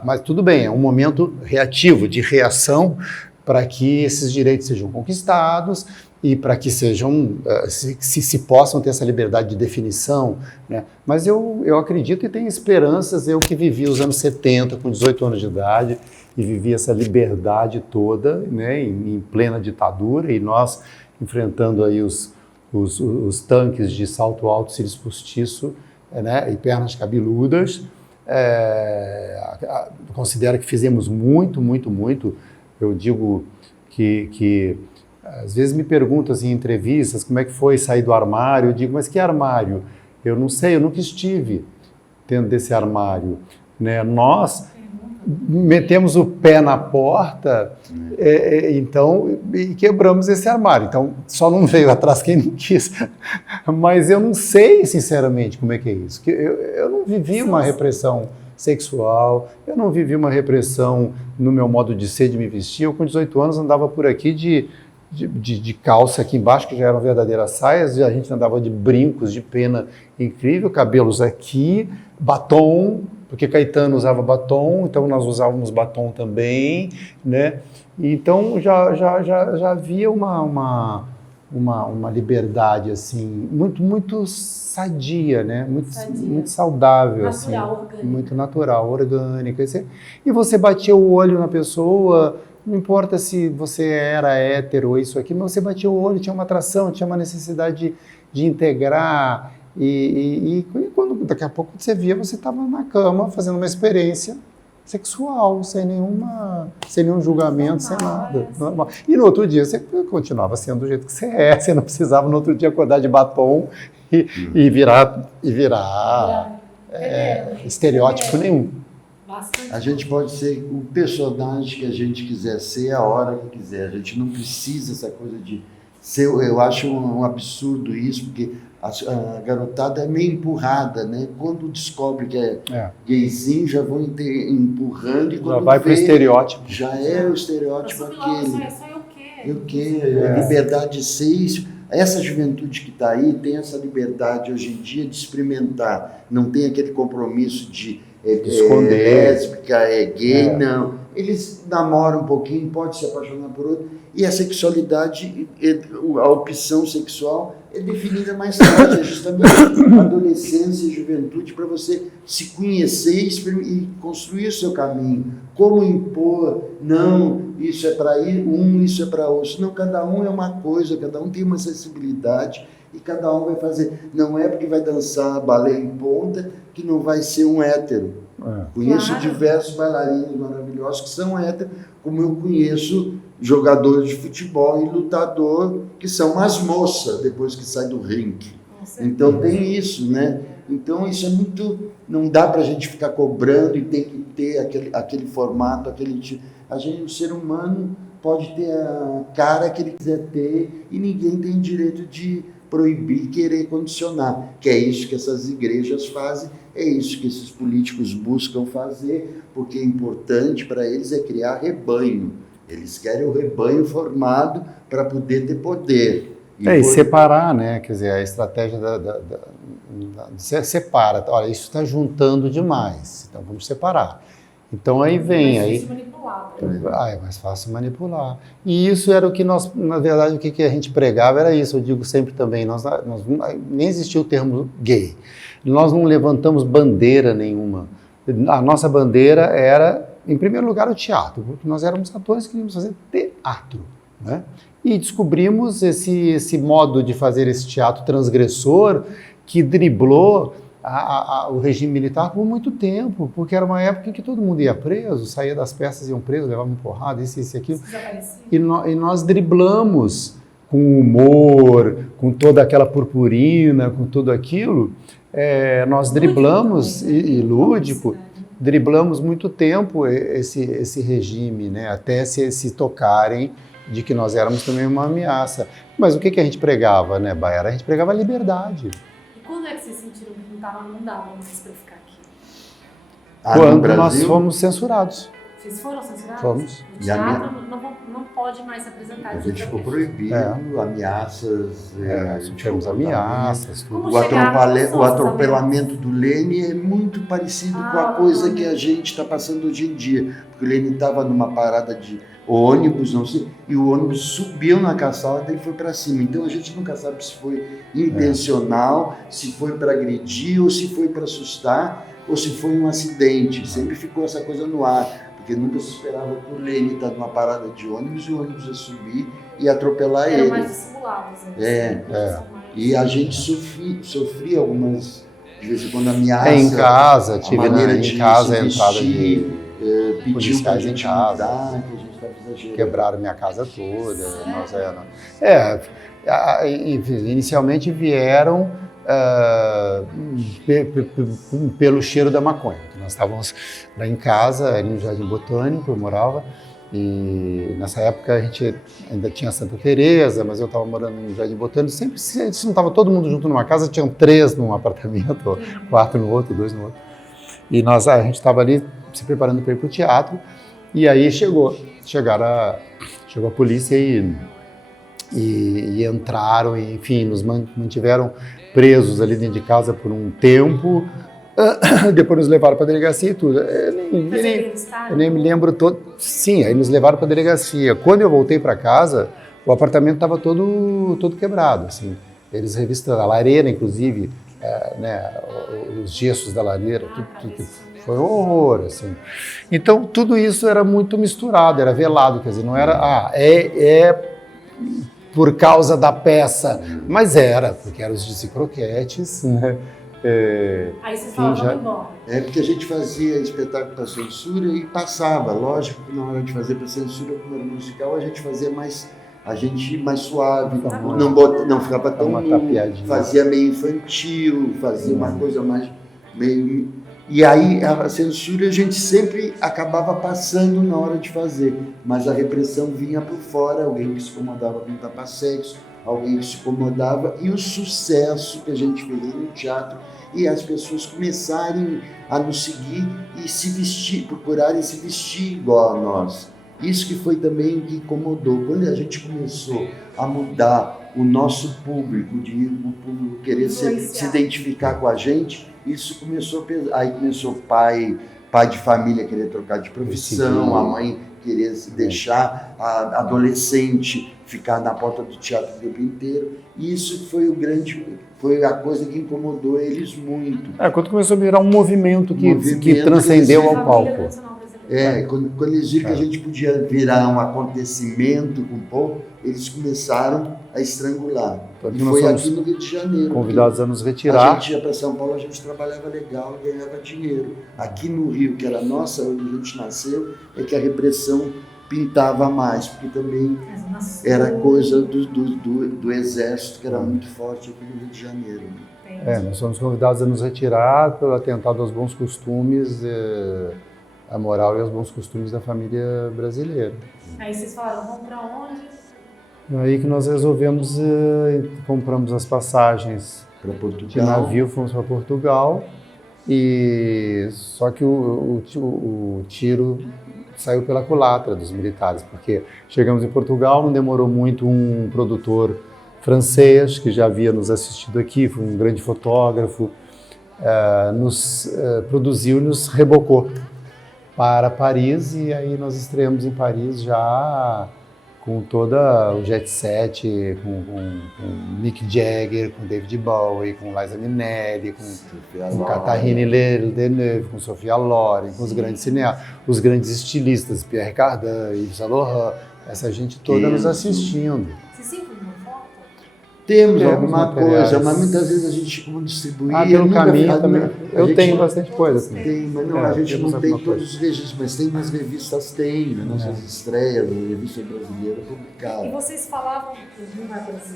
Mas tudo bem, é um momento reativo, de reação, para que esses direitos sejam conquistados e para que sejam, se possam ter essa liberdade de definição, né? Mas eu acredito e tenho esperanças, eu que vivi os anos 70 com 18 anos de idade e vivi essa liberdade toda, né, em plena ditadura, e nós enfrentando aí os tanques de salto alto, cílios postiço, né, e pernas cabeludas. Considero que fizemos muito. Eu digo que às vezes me perguntam assim, em entrevistas como é que foi sair do armário. Eu digo, mas que armário? Eu não sei, eu nunca estive dentro desse armário, né? Nós metemos o pé na porta, então, e quebramos esse armário. Então, só não veio atrás quem não quis. Mas eu não sei, sinceramente, como é que é isso. Eu não vivi uma repressão sexual, eu não vivi uma repressão no meu modo de ser, de me vestir. Eu, com 18 anos, andava por aqui de calça aqui embaixo, que já eram verdadeiras saias, e a gente andava de brincos, de pena incrível, cabelos aqui, batom, porque Caetano usava batom, então nós usávamos batom também, né? Então já havia uma liberdade assim muito sadia, né? Muito saudável, natural, assim, orgânica. muito natural, orgânica. E você batia o olho na pessoa, não importa se você era hétero ou isso aqui, mas você batia o olho, tinha uma atração, tinha uma necessidade de integrar. E quando daqui a pouco você via, você estava na cama fazendo uma experiência sexual, sem nenhum julgamento, sem nada. Normal. E no outro dia você continuava sendo do jeito que você é, você não precisava no outro dia acordar de batom e virar estereótipo nenhum. Bastante. A gente pode ser o personagem que a gente quiser ser, a hora que quiser. A gente não precisa essa coisa de ser. Eu acho um absurdo isso, porque a garotada é meio empurrada, né? Quando descobre que é gayzinho, já vão empurrando e quando já vai para o estereótipo. Já é o estereótipo aquele. Só eu quê? Eu quê? A liberdade de ser isso. Essa juventude que está aí tem essa liberdade hoje em dia de experimentar. Não tem aquele compromisso de esconder. Lésbica, gay, não. Eles namoram um pouquinho, pode se apaixonar por outro. E a sexualidade, a opção sexual é definida mais tarde, é justamente adolescência e juventude para você se conhecer e construir o seu caminho. Como impor, não, isso é para isso é para outro. Não, cada um é uma coisa, cada um tem uma sensibilidade e cada um vai fazer. Não é porque vai dançar balé em ponta que não vai ser um hétero. Conheço diversos bailarinos maravilhosos que são héteros, como eu conheço jogadores de futebol e lutador que são umas moças depois que sai do ringue. Então tem isso, né? Então isso é muito... Não dá para a gente ficar cobrando e tem que ter aquele formato, aquele tipo. O ser humano pode ter a cara que ele quiser ter e ninguém tem direito de proibir, querer condicionar, que é isso que essas igrejas fazem, é isso que esses políticos buscam fazer, porque é importante para eles é criar rebanho. Eles querem o rebanho formado para poder ter poder. E separar, né? Quer dizer, a estratégia separa. Olha, isso está juntando demais, então vamos separar. Então aí vem... é mais fácil manipular. E isso era o que nós, na verdade, o que a gente pregava era isso, eu digo sempre também, nós nem existia o termo gay. Nós não levantamos bandeira nenhuma. A nossa bandeira era, em primeiro lugar, o teatro, porque nós éramos atores que queríamos fazer teatro, né? E descobrimos esse modo de fazer esse teatro transgressor que driblou o regime militar por muito tempo, porque era uma época em que todo mundo ia preso, saía das peças, iam preso, levavam porrada, isso e aquilo. E nós driblamos com humor, com toda aquela purpurina, com tudo aquilo, nós driblamos, e lúdico, driblamos muito tempo esse regime, né, até se tocarem de que nós éramos também uma ameaça. Mas o que a gente pregava, né, Baiara? A gente pregava a liberdade. E quando é que vocês sentiram que não dava mais para ficar aqui? Quando nós fomos censurados. Vocês foram censurados? Fomos. O teatro não pode mais se apresentar. A gente ficou proibido, ameaças. Tivemos ameaças. Tudo. O atropelamento do Lênin é muito parecido com a coisa que a gente está passando hoje em dia. Porque o Lênin estava numa parada de ônibus, não sei, e o ônibus subiu na calçada e foi para cima. Então a gente nunca sabe se foi intencional, se foi para agredir ou se foi para assustar ou se foi um acidente. Sempre ficou essa coisa no ar, porque nunca se esperava que o Lênin estar numa parada de ônibus e o ônibus ia subir e atropelar Eram ele. mais dissimulados. Né? E a gente sofria algumas, de vez em quando, ameaça. Em casa, tive maneira em de casa a se entrada vestir, de pediam pra policiais em gente casa. mudar, que a gente estava exagerando. Quebraram minha casa toda. Inicialmente vieram pelo cheiro da maconha. Nós estávamos lá em casa, era no Jardim Botânico, eu morava, e nessa época a gente ainda tinha Santa Teresa, mas eu estava morando no Jardim Botânico. Sempre se não estava todo mundo junto numa casa, tinham 3 num apartamento, 4 no outro, 2 no outro. E a gente estava ali se preparando para ir para o teatro, e aí chegou a polícia e entraram, e, enfim, nos mantiveram presos ali dentro de casa por um tempo. Depois nos levaram para a delegacia e tudo. Eu nem me lembro todo. Sim, aí nos levaram para a delegacia. Quando eu voltei para casa, o apartamento estava todo quebrado. Assim. Eles revistaram a lareira, inclusive, os gessos da lareira, tudo foi um horror. Assim. Então, tudo isso era muito misturado, era velado. Quer dizer, não era. Por causa da peça, mas era, porque eram os Dizzy-Croquetes, né? Aí vocês falavam embora. Porque a gente fazia espetáculo para censura e passava. Lógico que na hora de fazer para censura, como era musical, a gente fazia mais suave, não ficava tão fazia meio infantil, fazia uma coisa mais meio. E aí a censura a gente sempre acabava passando na hora de fazer, mas a repressão vinha por fora, alguém que se incomodava com tapa-sexo, alguém que se incomodava, e o sucesso que a gente fez no teatro, e as pessoas começarem a nos seguir e se vestir, procurarem se vestir igual a nós. Isso que foi também o que incomodou. Quando a gente começou a mudar o nosso público, o público querer se identificar com a gente, isso começou a pesar. Aí começou o pai de família querer trocar de profissão, a mãe querer se deixar, a adolescente ficar na porta do teatro o tempo inteiro. E isso foi a coisa que incomodou eles muito. Quando começou a virar um movimento que transcendeu ao palco. Quando eles viram que a gente podia virar um acontecimento com o povo, eles começaram a estrangular. E foi aqui no Rio de Janeiro. Convidados a nos retirar. A gente ia para São Paulo, a gente trabalhava legal, ganhava dinheiro. Aqui no Rio, que era nossa, onde a gente nasceu, é que a repressão pintava mais, porque também era coisa do exército, que era muito forte aqui no Rio de Janeiro. Nós fomos convidados a nos retirar pelo atentado aos bons costumes, a moral e aos bons costumes da família brasileira. Aí vocês falaram, vamos para onde? Aí que nós resolvemos, compramos as passagens para Portugal. De navio, fomos para Portugal, e só que o tiro saiu pela culatra dos militares, porque chegamos em Portugal, não demorou muito, um produtor francês que já havia nos assistido aqui, foi um grande fotógrafo, nos produziu e nos rebocou para Paris, e aí nós estreamos em Paris já com toda o jet set, com Mick Jagger, com David Bowie, com Liza Minnelli, com Catherine Deneuve, com Sophia Loren, com os grandes cineastas, os grandes estilistas, Pierre Cardin, Yves Saint Laurent, essa gente toda nos assistindo. Você sempre viu foto? Temos alguma coisa, mas muitas vezes a gente como distribuir. Pelo caminho também. Eu tenho bastante coisa. Tem, mas não, a gente não tem todos os registros, mas tem nas revistas, tem, nas nossas estreias, na revista brasileira publicada. E vocês falavam, não vai aparecer,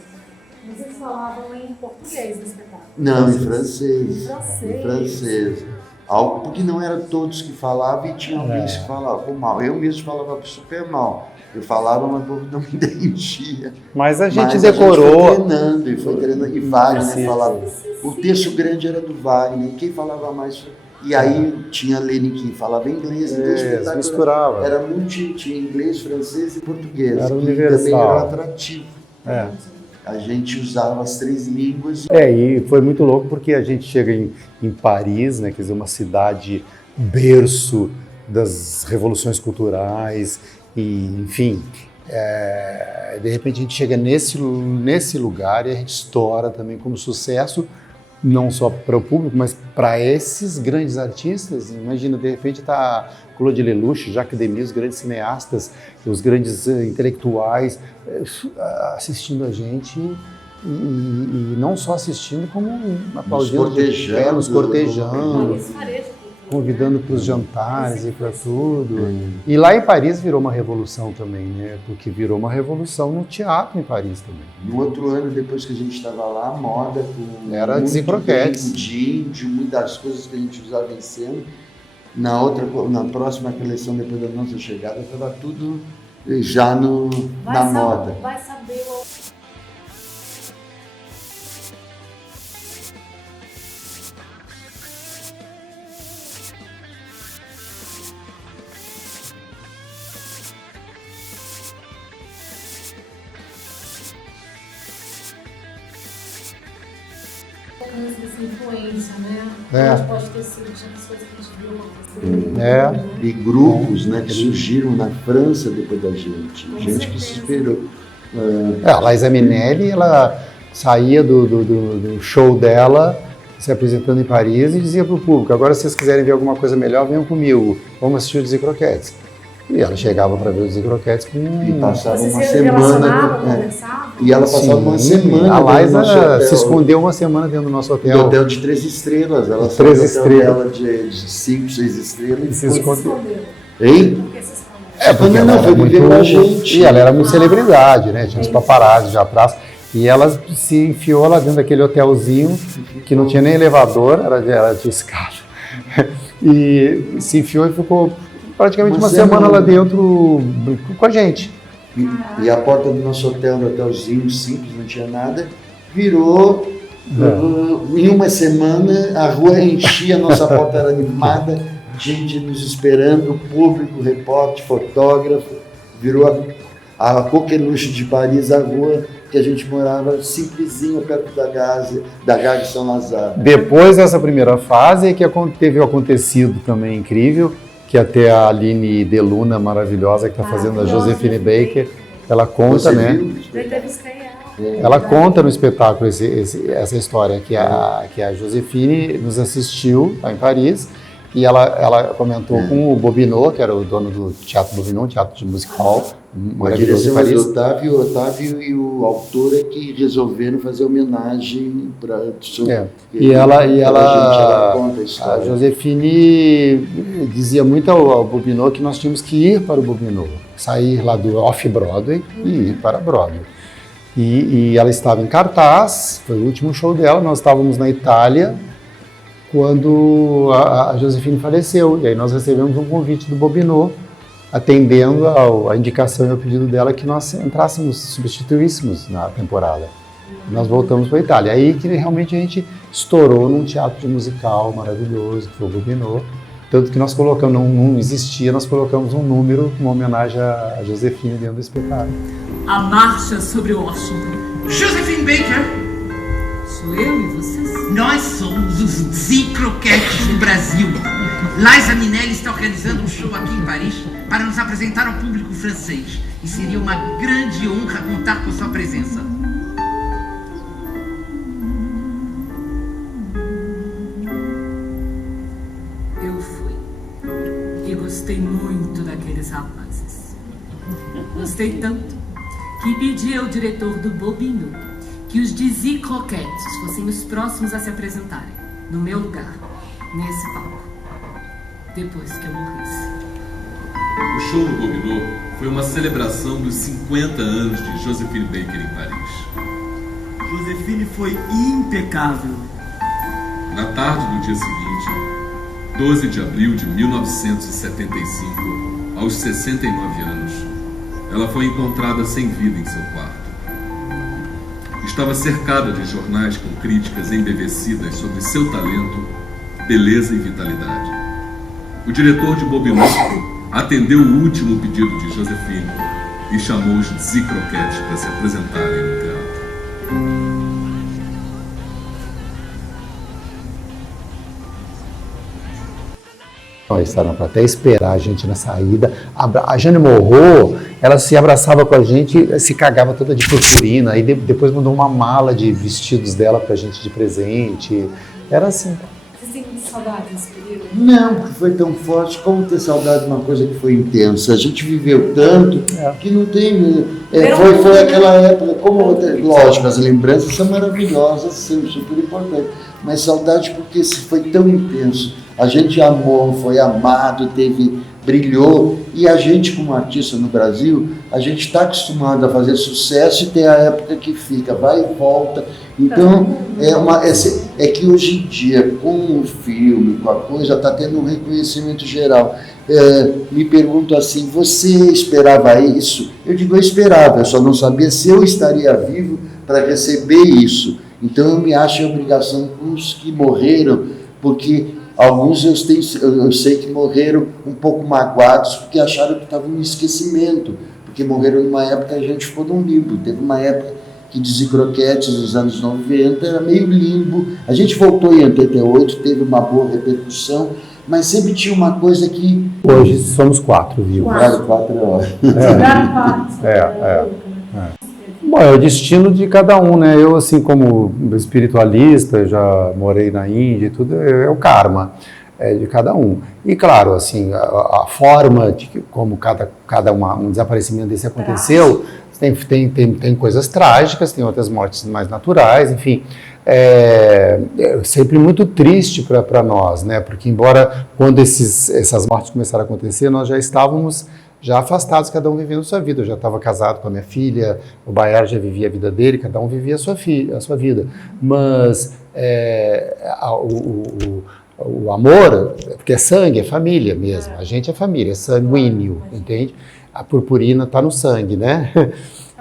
vocês falavam em português no espetáculo? Não, em francês. Em francês. Algo porque não eram todos que falavam e tinha alguns que falavam mal. Eu mesmo falava super mal. Eu falava, mas o povo não me entendia. Mas a gente decorou. A gente foi treinando, e Wagner falava. O texto grande era do Wagner, quem falava mais. E aí tinha Lênin que falava inglês, então o espetáculo misturava. Era tinha inglês, francês e português. Era que universal. Também era atrativo. A gente usava as 3 línguas. E foi muito louco porque a gente chega em Paris, né, quer dizer, uma cidade berço das revoluções culturais, E, enfim, de repente a gente chega nesse lugar e a gente estoura também como sucesso, não só para o público, mas para esses grandes artistas. Imagina, de repente tá Claude Lelouch, Jacques Demy, os grandes cineastas, os grandes intelectuais assistindo a gente e não só assistindo, como aplaudindo, nos cortejando, convidando para os jantares e para tudo. E lá em Paris virou uma revolução também, né? Porque virou uma revolução no teatro em Paris também. No outro ano, depois que a gente estava lá, a moda com era Dizzy-Croquettes, de muitas coisas que a gente usava em cena. Na próxima coleção, depois da nossa chegada, estava tudo já na moda. Vai saber o... dessa influência, né? Pode ter sido, tinha pessoas que a gente viu. E grupos, né, que surgiram na França depois da gente. Gente que se esperou. A Liza Minnelli, ela saía do show dela, se apresentando em Paris, e dizia para o público: agora, se vocês quiserem ver alguma coisa melhor, venham comigo, vamos assistir o Dizzy-Croquettes. E ela chegava para ver os Dizzy-Croquettes e passava uma semana. E ela passava uma semana. A Liza se escondeu uma semana dentro do nosso hotel. Do hotel de 3 estrelas. Ela saiu do hotel dela de 5, 6 estrelas. E se escondeu. Hein? Porque ela era muito... E ela era uma celebridade, né? Tinha uns paparazzi já atrás. E ela se enfiou lá dentro daquele hotelzinho que não tinha nem elevador, era de escada. E se enfiou e ficou praticamente uma semana lá dentro com a gente. E a porta do nosso hotel, um hotelzinho simples, não tinha nada, virou, em uma semana, a rua enchia, a nossa porta era animada, gente nos esperando, público, repórter, fotógrafo, virou a coqueluche de Paris, a rua que a gente morava simplesinha, perto da Gare São Lazare. Depois dessa primeira fase, que teve um acontecido também incrível, que até a Aline Deluna, maravilhosa, que está fazendo a Josephine Baker, ela conta, né? Ela conta no espetáculo essa história, que a Josephine nos assistiu lá em Paris, e ela comentou com o Bobinot, que era o dono do Teatro Bobinot, teatro de musical, a direção do Otávio e o autor é que resolveram fazer homenagem para E ela conta a história. A Josephine dizia muito ao Bobinot que nós tínhamos que ir para o Bobinot, sair lá do Off-Broadway e ir para Broadway. E ela estava em cartaz, foi o último show dela, nós estávamos na Itália quando a Josephine faleceu, e aí nós recebemos um convite do Bobinot, atendendo à indicação e ao pedido dela que nós entrássemos, substituíssemos na temporada. Nós voltamos para a Itália. Aí que realmente a gente estourou num teatro de musical maravilhoso, que foi o Bobinot. Tanto que nós colocamos, não existia, nós colocamos um número, uma homenagem a Josephine dentro do espetáculo. A Marcha sobre Washington. Josephine Baker. Sou eu e vocês? Nós somos os Dizzy-Croquettes do Brasil. Liza Minnelli está organizando um show aqui em Paris para nos apresentar ao público francês. E seria uma grande honra contar com sua presença. Eu fui. E gostei muito daqueles rapazes. Gostei tanto que pedi ao diretor do Bobinot que os Dizzy-Croquettes fossem os próximos a se apresentarem, no meu lugar, nesse palco, depois que eu morresse. O show do Bobinot foi uma celebração dos 50 anos de Josephine Baker em Paris. Josephine foi impecável. Na tarde do dia seguinte, 12 de abril de 1975, aos 69 anos, ela foi encontrada sem vida em seu quarto. Estava cercada de jornais com críticas embevecidas sobre seu talento, beleza e vitalidade. O diretor de Bobinot atendeu o último pedido de Josephine e chamou os Dizzy-Croquettes para se apresentarem no teatro. Estavam na plateia, esperar a gente na saída. A Jane Morro, ela se abraçava com a gente, se cagava toda de purpurina, aí depois mandou uma mala de vestidos dela pra gente de presente. Era assim. Vocês têm saudade desse período? Não, porque foi tão forte. Como ter saudade de uma coisa que foi intensa? A gente viveu tanto que não tem... foi aquela época, lógico, as lembranças são maravilhosas, são super importantes, mas saudade porque foi tão intenso. A gente amou, foi amado, brilhou, e a gente como artista no Brasil, a gente está acostumado a fazer sucesso e tem a época que fica, vai e volta. Então, é que hoje em dia, com o filme, com a coisa, está tendo um reconhecimento geral. Me pergunto assim, você esperava isso? Eu digo, eu esperava, eu só não sabia se eu estaria vivo para receber isso. Então, eu me acho em obrigação com os que morreram, porque alguns eu sei que morreram um pouco magoados, porque acharam que estavam no esquecimento, porque morreram numa época que a gente ficou num limbo. Teve uma época que Dizzy Croquettes, nos anos 90, era meio limbo. A gente voltou em 88, teve uma boa repercussão, mas sempre tinha uma coisa que... Hoje somos 4 vivos. 4 horas. Bom, é o destino de cada um, né? Eu, assim, como espiritualista, já morei na Índia e tudo, é o karma de cada um. E, claro, assim, a forma de como um desaparecimento desse aconteceu, tem coisas trágicas, tem outras mortes mais naturais, enfim. É sempre muito triste para nós, né? Porque, embora quando essas mortes começaram a acontecer, nós já estávamos afastados, cada um vivendo sua vida. Eu já estava casado com a minha filha, o Baiar já vivia a vida dele, cada um vivia a sua vida. Mas o amor, porque é sangue, é família mesmo. A gente é família, é sanguíneo, entende? A purpurina está no sangue, né?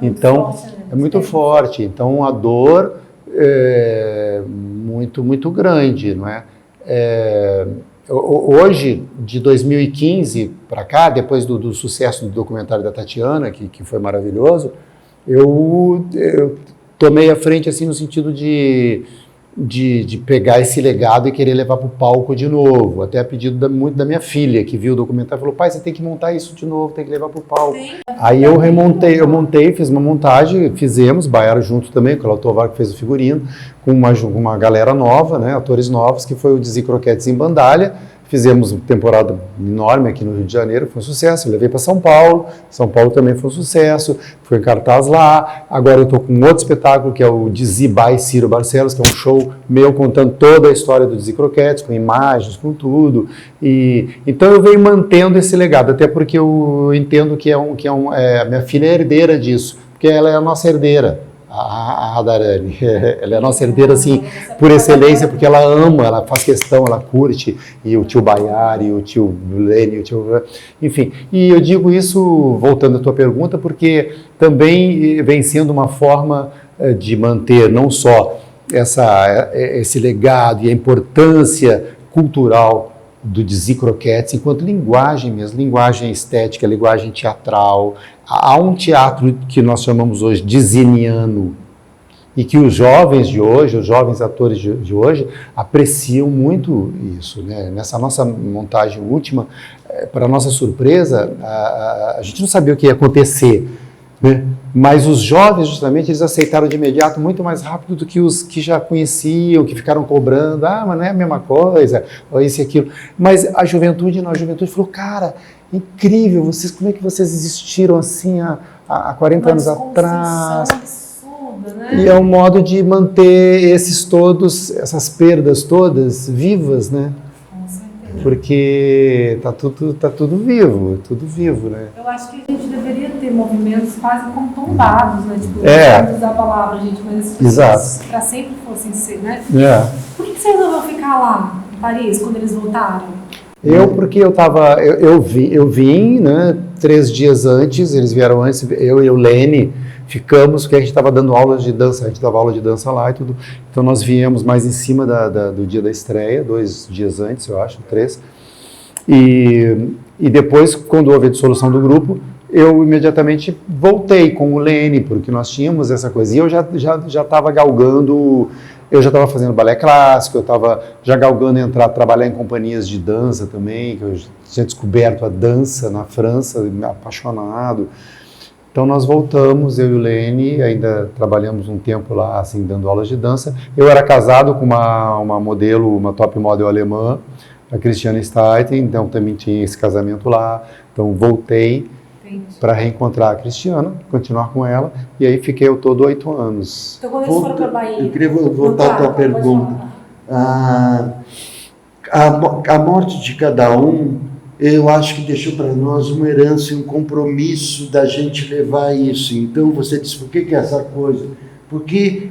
Então, é muito forte. Então, a dor é muito grande, não é? Hoje, de 2015 para cá, depois do sucesso do documentário da Tatiana, que foi maravilhoso, eu tomei a frente assim, no sentido de pegar esse legado e querer levar para o palco de novo, até a pedido muito da minha filha, que viu o documentário e falou, pai, você tem que montar isso de novo, tem que levar para o palco. Sim. Aí eu montei, fiz uma montagem, fizemos, Baiara junto também, com o Tovar que fez o figurino, com uma galera nova, né, atores novos, que foi o Dizzy Croquettes em Bandalha. Fizemos uma temporada enorme aqui no Rio de Janeiro, foi um sucesso. Eu levei para São Paulo também foi um sucesso, foi em cartaz lá. Agora eu estou com outro espetáculo que é o Dizzy by Ciro Barcelos, que é um show meu contando toda a história do Dizzy Croquettes, com imagens, com tudo. Então eu venho mantendo esse legado, até porque eu entendo que a minha filha é herdeira disso, porque ela é a nossa herdeira. A Radharani, ela é a nossa herdeira assim, por excelência, porque ela ama, ela faz questão, ela curte, e o tio Baiar, e o tio Lene, enfim. E eu digo isso, voltando à tua pergunta, porque também vem sendo uma forma de manter não só esse legado e a importância cultural do Dizzy Croquettes enquanto linguagem mesmo, linguagem estética, linguagem teatral. Há um teatro que nós chamamos hoje de ziniano e que os jovens de hoje, os jovens atores de hoje apreciam muito isso, né? Nessa nossa montagem última, para nossa surpresa, a gente não sabia o que ia acontecer, né? Mas os jovens, justamente, eles aceitaram de imediato muito mais rápido do que os que já conheciam, que ficaram cobrando, mas não é a mesma coisa, ou isso e aquilo. Mas a juventude falou, cara, incrível, como é que vocês existiram assim há 40 anos atrás? Absurda, né? E é um modo de manter essas perdas todas vivas, né? Porque tá tudo vivo, né? Eu acho que a gente deveria ter movimentos quase como tombados, né? Tipo, não usar a palavra, gente, mas as para sempre fossem ser, né? Por que você resolveu ficar lá, em Paris, quando eles voltaram? Porque eu vim, né, 3 dias antes, eles vieram antes, eu e o Lene ficamos, porque a gente estava dando aulas de dança, a gente dava aula de dança lá e tudo, então nós viemos mais em cima do dia da estreia, 2 dias antes, eu acho, 3, e depois, quando houve a dissolução do grupo, eu imediatamente voltei com o Lene, porque nós tínhamos essa coisa, e eu já estava galgando eu já estava fazendo balé clássico, eu estava já galgando entrar, trabalhar em companhias de dança também, que eu tinha descoberto a dança na França, me apaixonado. Então nós voltamos, eu e o Lene, ainda trabalhamos um tempo lá, assim, dando aulas de dança. Eu era casado com uma modelo, uma top model alemã, a Christiane Steiten, então também tinha esse casamento lá. Então voltei para reencontrar a Cristiana, continuar com ela, e aí fiquei ao todo 8 anos. Então quando eles foram para Bahia... Eu queria voltar à tua pergunta. A morte de cada um, eu acho que deixou para nós uma herança e um compromisso da gente levar isso. Então você disse, por que é essa coisa? Porque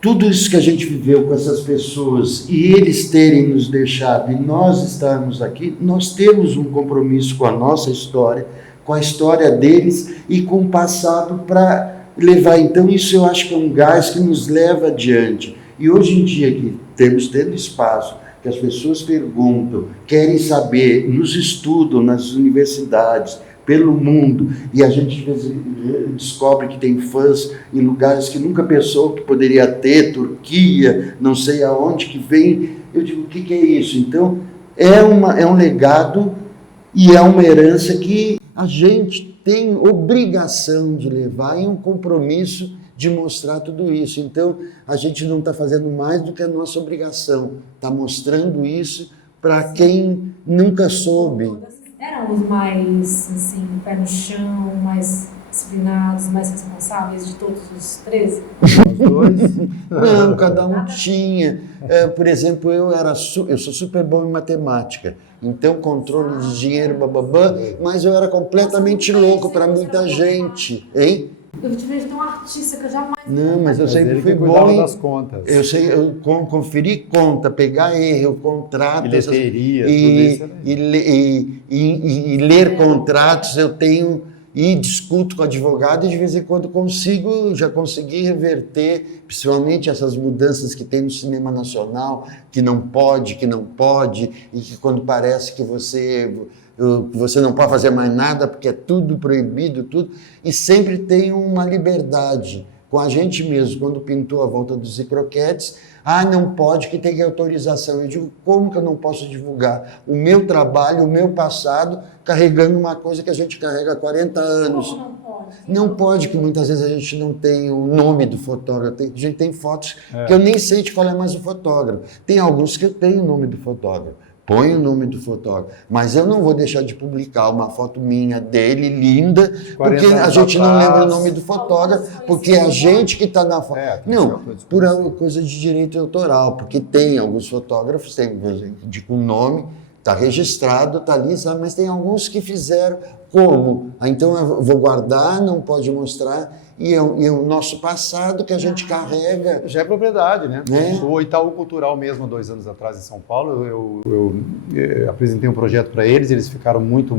tudo isso que a gente viveu com essas pessoas e eles terem nos deixado e nós estarmos aqui, nós temos um compromisso com a nossa história, com a história deles e com o passado para levar. Então isso eu acho que é um gás que nos leva adiante. E hoje em dia que temos tendo espaço, que as pessoas perguntam, querem saber, nos estudam nas universidades, pelo mundo, e a gente descobre que tem fãs em lugares que nunca pensou que poderia ter, Turquia, não sei aonde que vem. Eu digo, o que é isso? Então, é um legado e é uma herança que a gente tem obrigação de levar e um compromisso de mostrar tudo isso. Então, a gente não está fazendo mais do que a nossa obrigação, está mostrando isso para quem nunca soube. Eram os mais, assim, pé no chão, mais disciplinados, mais responsáveis de todos os 13? Os dois? Não, cada um tinha. Por exemplo, eu sou super bom em matemática, então controle de dinheiro, bababá, mas eu era completamente louco para muita gente, hein? Eu te vejo de um artista que eu jamais... Não, mas eu sempre fui bom em... das contas. Eu conferir conta, pegar erro, contrato... Bilheteria, e ler contratos, eu tenho... E discuto com o advogado e de vez em quando já consegui reverter, principalmente essas mudanças que tem no cinema nacional, que não pode, e que quando parece que você não pode fazer mais nada porque é tudo proibido, tudo, e sempre tem uma liberdade com a gente mesmo. Quando pintou A Volta dos Croquetes, não pode, que tem autorização. Eu digo, como que eu não posso divulgar o meu trabalho, o meu passado, carregando uma coisa que a gente carrega há 40 anos? Como não pode? Não pode, que muitas vezes a gente não tem o nome do fotógrafo. A gente tem fotos que eu nem sei de qual é mais o fotógrafo. Tem alguns que eu tenho o nome do fotógrafo. Põe o nome do fotógrafo, mas eu não vou deixar de publicar uma foto minha dele, linda, porque a gente não lembra o nome do fotógrafo, porque é a gente que está na foto. Não, por coisa de direito autoral, porque tem alguns fotógrafos, tem com nome, está registrado, está ali, sabe? Mas tem alguns que fizeram como? Então eu vou guardar, não pode mostrar, e é o nosso passado que a gente carrega. Já é propriedade, né? O Itaú Cultural mesmo, 2 anos atrás em São Paulo, eu apresentei um projeto para eles, eles ficaram muito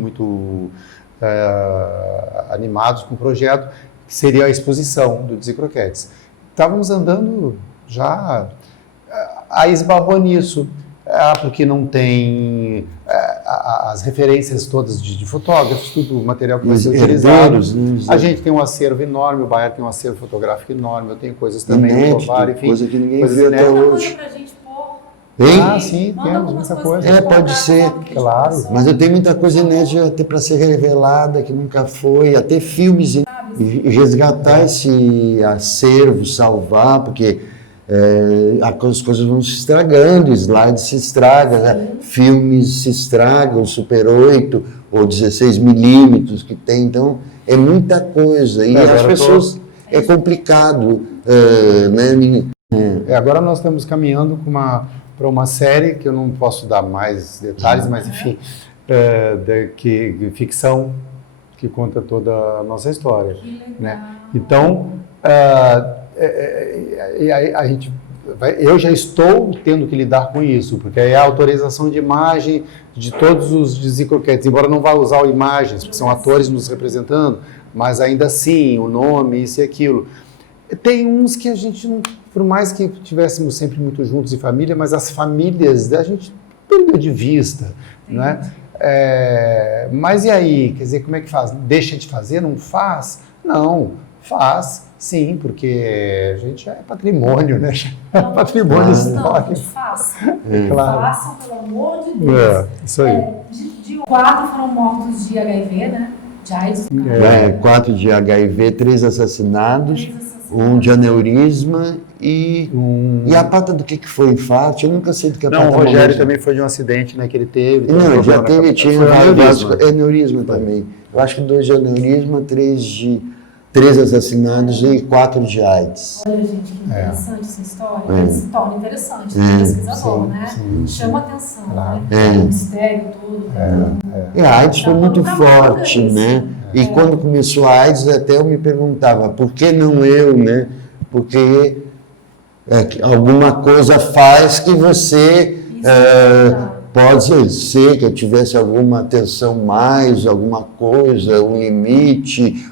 animados com o projeto, que seria a exposição do Dizzy Croquetes. Estávamos andando já, aí esbarrou nisso. Porque não tem as referências todas de fotógrafos, tudo o material que vai ser utilizado. A gente tem um acervo enorme, o Baiar tem um acervo fotográfico enorme, eu tenho coisas também no Tovar, enfim. Coisa que ninguém viu até hoje. Sim, temos muita coisa. Pode ser, claro. Mas eu tenho muita coisa inédita até para ser revelada, que nunca foi, até filmes, e resgatar esse acervo, salvar, porque... as coisas vão se estragando, slides se estragam, né? Filmes se estragam, Super 8 ou 16mm que tem, então é muita coisa, e as pessoas, é complicado, né? Agora nós estamos caminhando para uma série que eu não posso dar mais detalhes, mas enfim, de ficção, que conta toda a nossa história, né? Então, eu já estou tendo que lidar com isso, porque é a autorização de imagem de todos os Dizzy Croquetes, embora não vá usar imagens, porque são atores nos representando, mas ainda assim, o nome, isso e aquilo. Tem uns que a gente não, por mais que estivéssemos sempre muito juntos em família, mas as famílias a gente perdeu de vista, né? Mas e aí? Quer dizer, como é que faz? Deixa de fazer? Não faz? Não. Faz, sim, porque a gente é patrimônio, né? Patrimônio histórico. Façam. Claro. Façam, pelo amor de Deus. Isso aí. De 4 foram mortos de HIV, né? De AIDS. 4 de HIV, 3 assassinados, 1 de aneurisma e a pata do que foi? Infarto? Eu nunca sei do que a pata. Não, o Rogério também foi de um acidente, né, que ele teve. Não, já teve, tinha aneurisma. Aneurisma também. Eu acho que 2 de aneurisma, 3 assassinados e 4 de AIDS. Olha, gente, que interessante essa história. Se torna interessante, pesquisador, né? Chama atenção, né? O mistério todo. E a AIDS foi muito forte, né? E quando começou a AIDS, até eu me perguntava, por que não eu, né? Porque alguma coisa faz que você pode ser que eu tivesse alguma atenção mais, alguma coisa, um limite,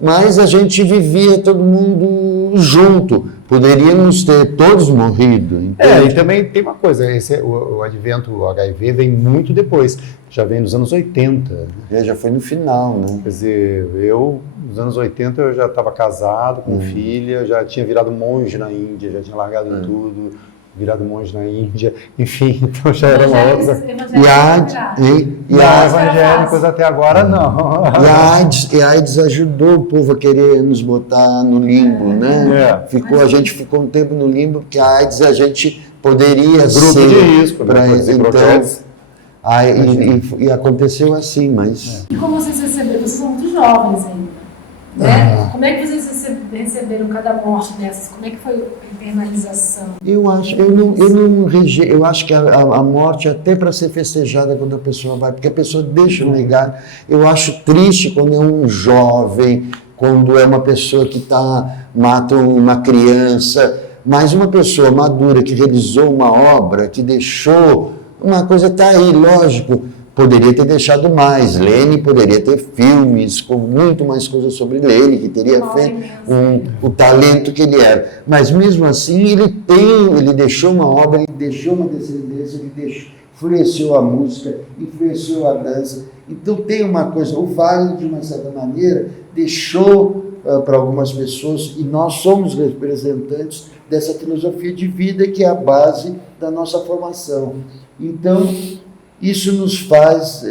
mas a gente vivia todo mundo junto. Poderíamos ter todos morrido. E também tem uma coisa, o advento do HIV vem muito depois, já vem nos anos 80. Já foi no final, né? Quer dizer, nos anos 80 eu já estava casado, com filha, já tinha virado monge na Índia, já tinha largado tudo, virado monge na Índia, enfim, então já era uma outra. Evangélicos até agora não. E a AIDS ajudou o povo a querer nos botar no limbo, né? A gente ficou um tempo no limbo, porque a AIDS a gente poderia ser... Grupo de risco, e aconteceu assim, mas... E como vocês receberam? Vocês são muito jovens ainda, né? Como é que vocês receberam cada morte dessas? Como é que foi a internalização? Eu acho que a morte é até para ser festejada quando a pessoa vai, porque a pessoa deixa um legado. Eu acho triste quando é um jovem, quando é uma pessoa que mata uma criança, mas uma pessoa madura que realizou uma obra, que deixou uma coisa, está aí, lógico. Poderia ter deixado mais. Lênin poderia ter filmes com muito mais coisas sobre Lênin, que teria feito o talento que ele era. Mas mesmo assim, ele deixou uma obra, ele deixou uma descendência, influenciou a música, influenciou a dança. Então tem uma coisa, o Wagner, de uma certa maneira, deixou para algumas pessoas, e nós somos representantes dessa filosofia de vida que é a base da nossa formação. Então, isso nos faz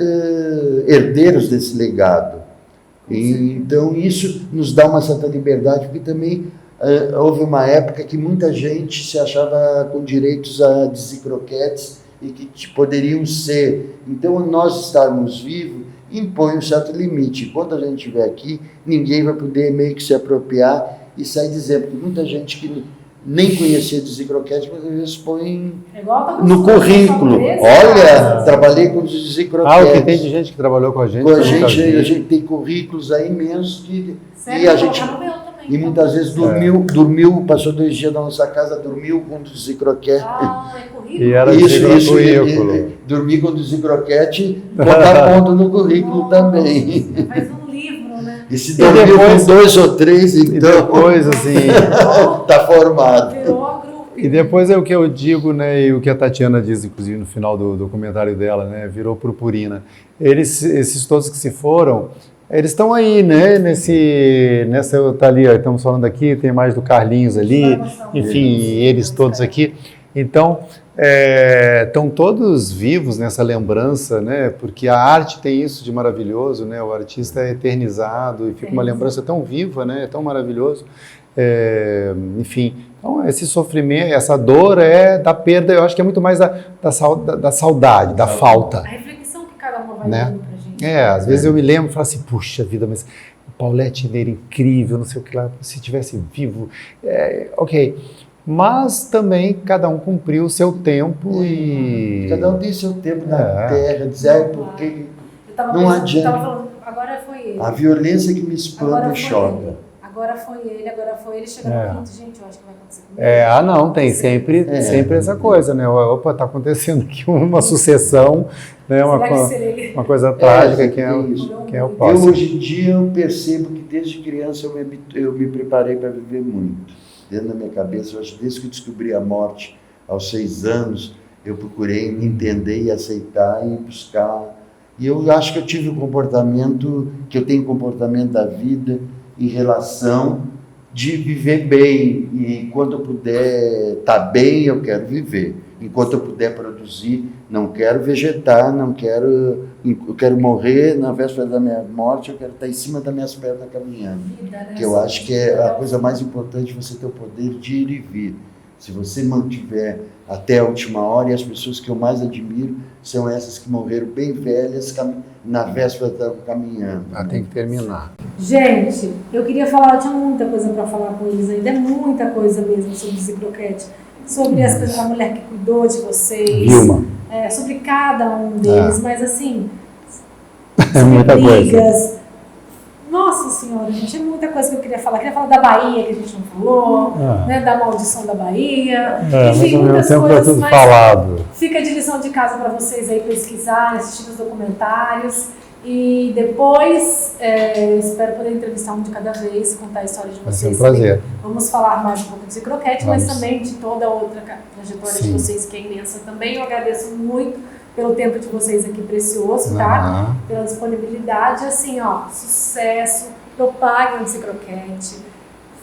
herdeiros desse legado. Então, isso nos dá uma certa liberdade, porque também houve uma época que muita gente se achava com direitos a dizer croquetes e que poderiam ser. Então, nós estarmos vivos impõe um certo limite. Enquanto a gente estiver aqui, ninguém vai poder meio que se apropriar e sair dizendo, porque muita gente que nem conhecia Dizzy Croquettes, mas eles põem no currículo. Olha, trabalhei com Dizzy Croquettes. O que tem de gente que trabalhou com a gente. A gente tem currículos aí imensos e muitas vezes dormiu, passou 2 dias na nossa casa, dormiu com Dizzy Croquettes. E era currículo. Dormir com Dizzy Croquettes, botar ponto no currículo também. Faz um livro, né? E se dormiu com 2 ou 3, então... E depois, assim... Está formado. E depois é o que eu digo, né, e o que a Tatiana diz, inclusive, no final do comentário dela, né, virou purpurina. Esses todos que se foram, eles estão aí, né, tá ali, ó, estamos falando aqui, tem mais do Carlinhos ali, enfim, eles todos aqui. Então, estão todos vivos nessa lembrança, né? Porque a arte tem isso de maravilhoso, né? O artista é eternizado e fica uma lembrança tão viva, né? Tão maravilhoso. Enfim, então esse sofrimento, essa dor é da perda, eu acho que é muito mais da saudade, da falta. A reflexão que cada uma vai dando pra gente. Às vezes eu me lembro e falo assim, puxa vida, mas o Paulette Neira incrível, não sei o que lá, se tivesse vivo, ok. Mas também cada um cumpriu o seu tempo e... Cada um tem seu tempo na terra, dizer porque não adianta. Agora foi ele. A violência que me explode e choca. Agora foi ele, chega no quinto, gente, eu acho que vai acontecer comigo. Não, tem sempre essa coisa, né? Opa, tá acontecendo aqui uma sucessão, né? Uma coisa trágica, quem é o próximo. Hoje em dia eu percebo que desde criança eu me preparei para viver muito. Dentro da minha cabeça, eu acho que desde que eu descobri a morte aos 6 anos, eu procurei me entender e aceitar e buscar. E eu acho que eu tive que eu tenho comportamento da vida, em relação de viver bem. E enquanto eu puder estar bem, eu quero viver. Enquanto eu puder produzir, não quero vegetar, eu quero morrer na véspera da minha morte, eu quero estar em cima das minhas pernas caminhando. Que eu acho que é a coisa mais importante, você ter o poder de ir e vir. Se você mantiver até a última hora, e as pessoas que eu mais admiro são essas que morreram bem velhas, na véspera estavam caminhando. Tem que terminar. Gente, eu queria falar, eu tinha muita coisa para falar com eles ainda, é muita coisa mesmo sobre Zicroquete, sobre a mulher que cuidou de vocês, Vilma. sobre cada um deles, mas assim, É muita brigas. coisa. Nossa senhora, gente, é muita coisa que eu queria falar. Queria falar da Bahia, que a gente não falou, né, da maldição da Bahia. Enfim, muitas coisas, mas falado. fica de lição de casa para vocês aí pesquisarem, assistir os documentários. E depois, espero poder entrevistar um de cada vez, contar a história de vocês. Vai ser um prazer. Vamos falar mais um pouco de Zicroquete, mas também de toda a outra trajetória de vocês, que é imensa também. Eu agradeço muito pelo tempo de vocês aqui precioso, tá? Pela disponibilidade, assim, ó, sucesso, propaguem o Zicroquete,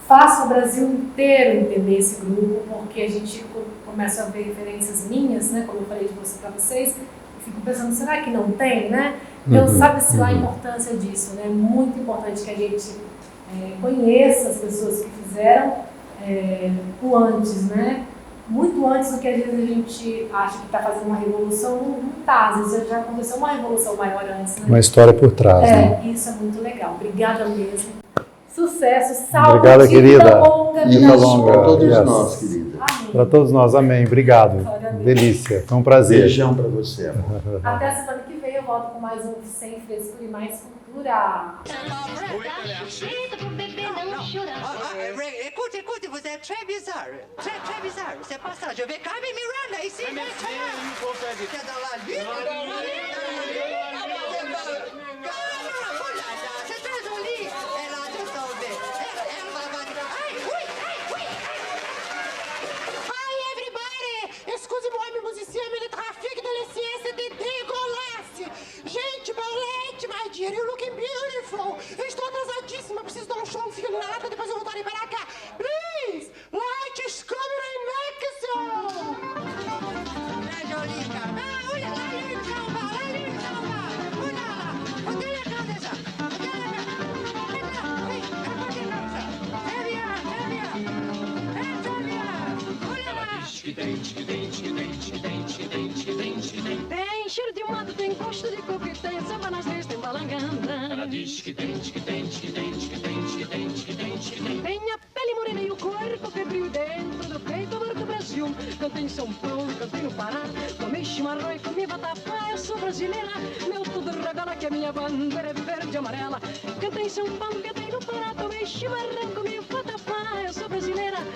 faça o Brasil inteiro entender esse grupo, porque a gente começa a ver referências minhas, né, como eu falei para vocês, e fico pensando, será que não tem, né? Então, sabe-se lá a importância disso, né? É muito importante que a gente conheça as pessoas que fizeram o antes, né? Muito antes do que às vezes a gente acha que está fazendo uma revolução, não está. Às vezes já aconteceu uma revolução maior antes, né? Uma história por trás, né? Isso é muito legal. Obrigada mesmo. Sucesso, saúde, Obrigada, querida. vida longa, Vida longa. Para todos nós, querida. Para todos nós, amém. Obrigado. Delícia. Foi um prazer. Beijão para você, amor. Até a semana que vem eu volto com mais um Sem Frescura e Mais Cultura. Écoute, vous êtes très bizarre. Très bizarre. C'est pas ça. Je vais Carmen Miranda ici. C'est dans la lune. C'est très joli. Elle a tout sauvé. Elle va battre. Oui. Hi everybody! Excusez-moi, mes musiciens, mais le trafic de l'essence é de dégueulasse! Gente, Paulette, my dear, you're looking beautiful! Eu estou atrasadíssima, preciso dar um show no nada, depois eu voltarei para cá. Please, lights, camera and action! Très joli, Carmen. Olha lá, ele chama. Olha lá. Onde ele está déjà? Tem cheiro de mato, tem gosto de coco e tem samba nas leis, tem balanganda. Tem a pele morena e o corpo febril dentro do peito do Brasil. Cantei em São Paulo, cantei no Pará, tomei chimarrão e comi vatapá. Eu sou brasileira, meu tudo revela que a minha bandeira é verde e amarela. Cantei em São Paulo, cantei no Pará, tomei chimarrão, comi vatapá. Eu sou brasileira.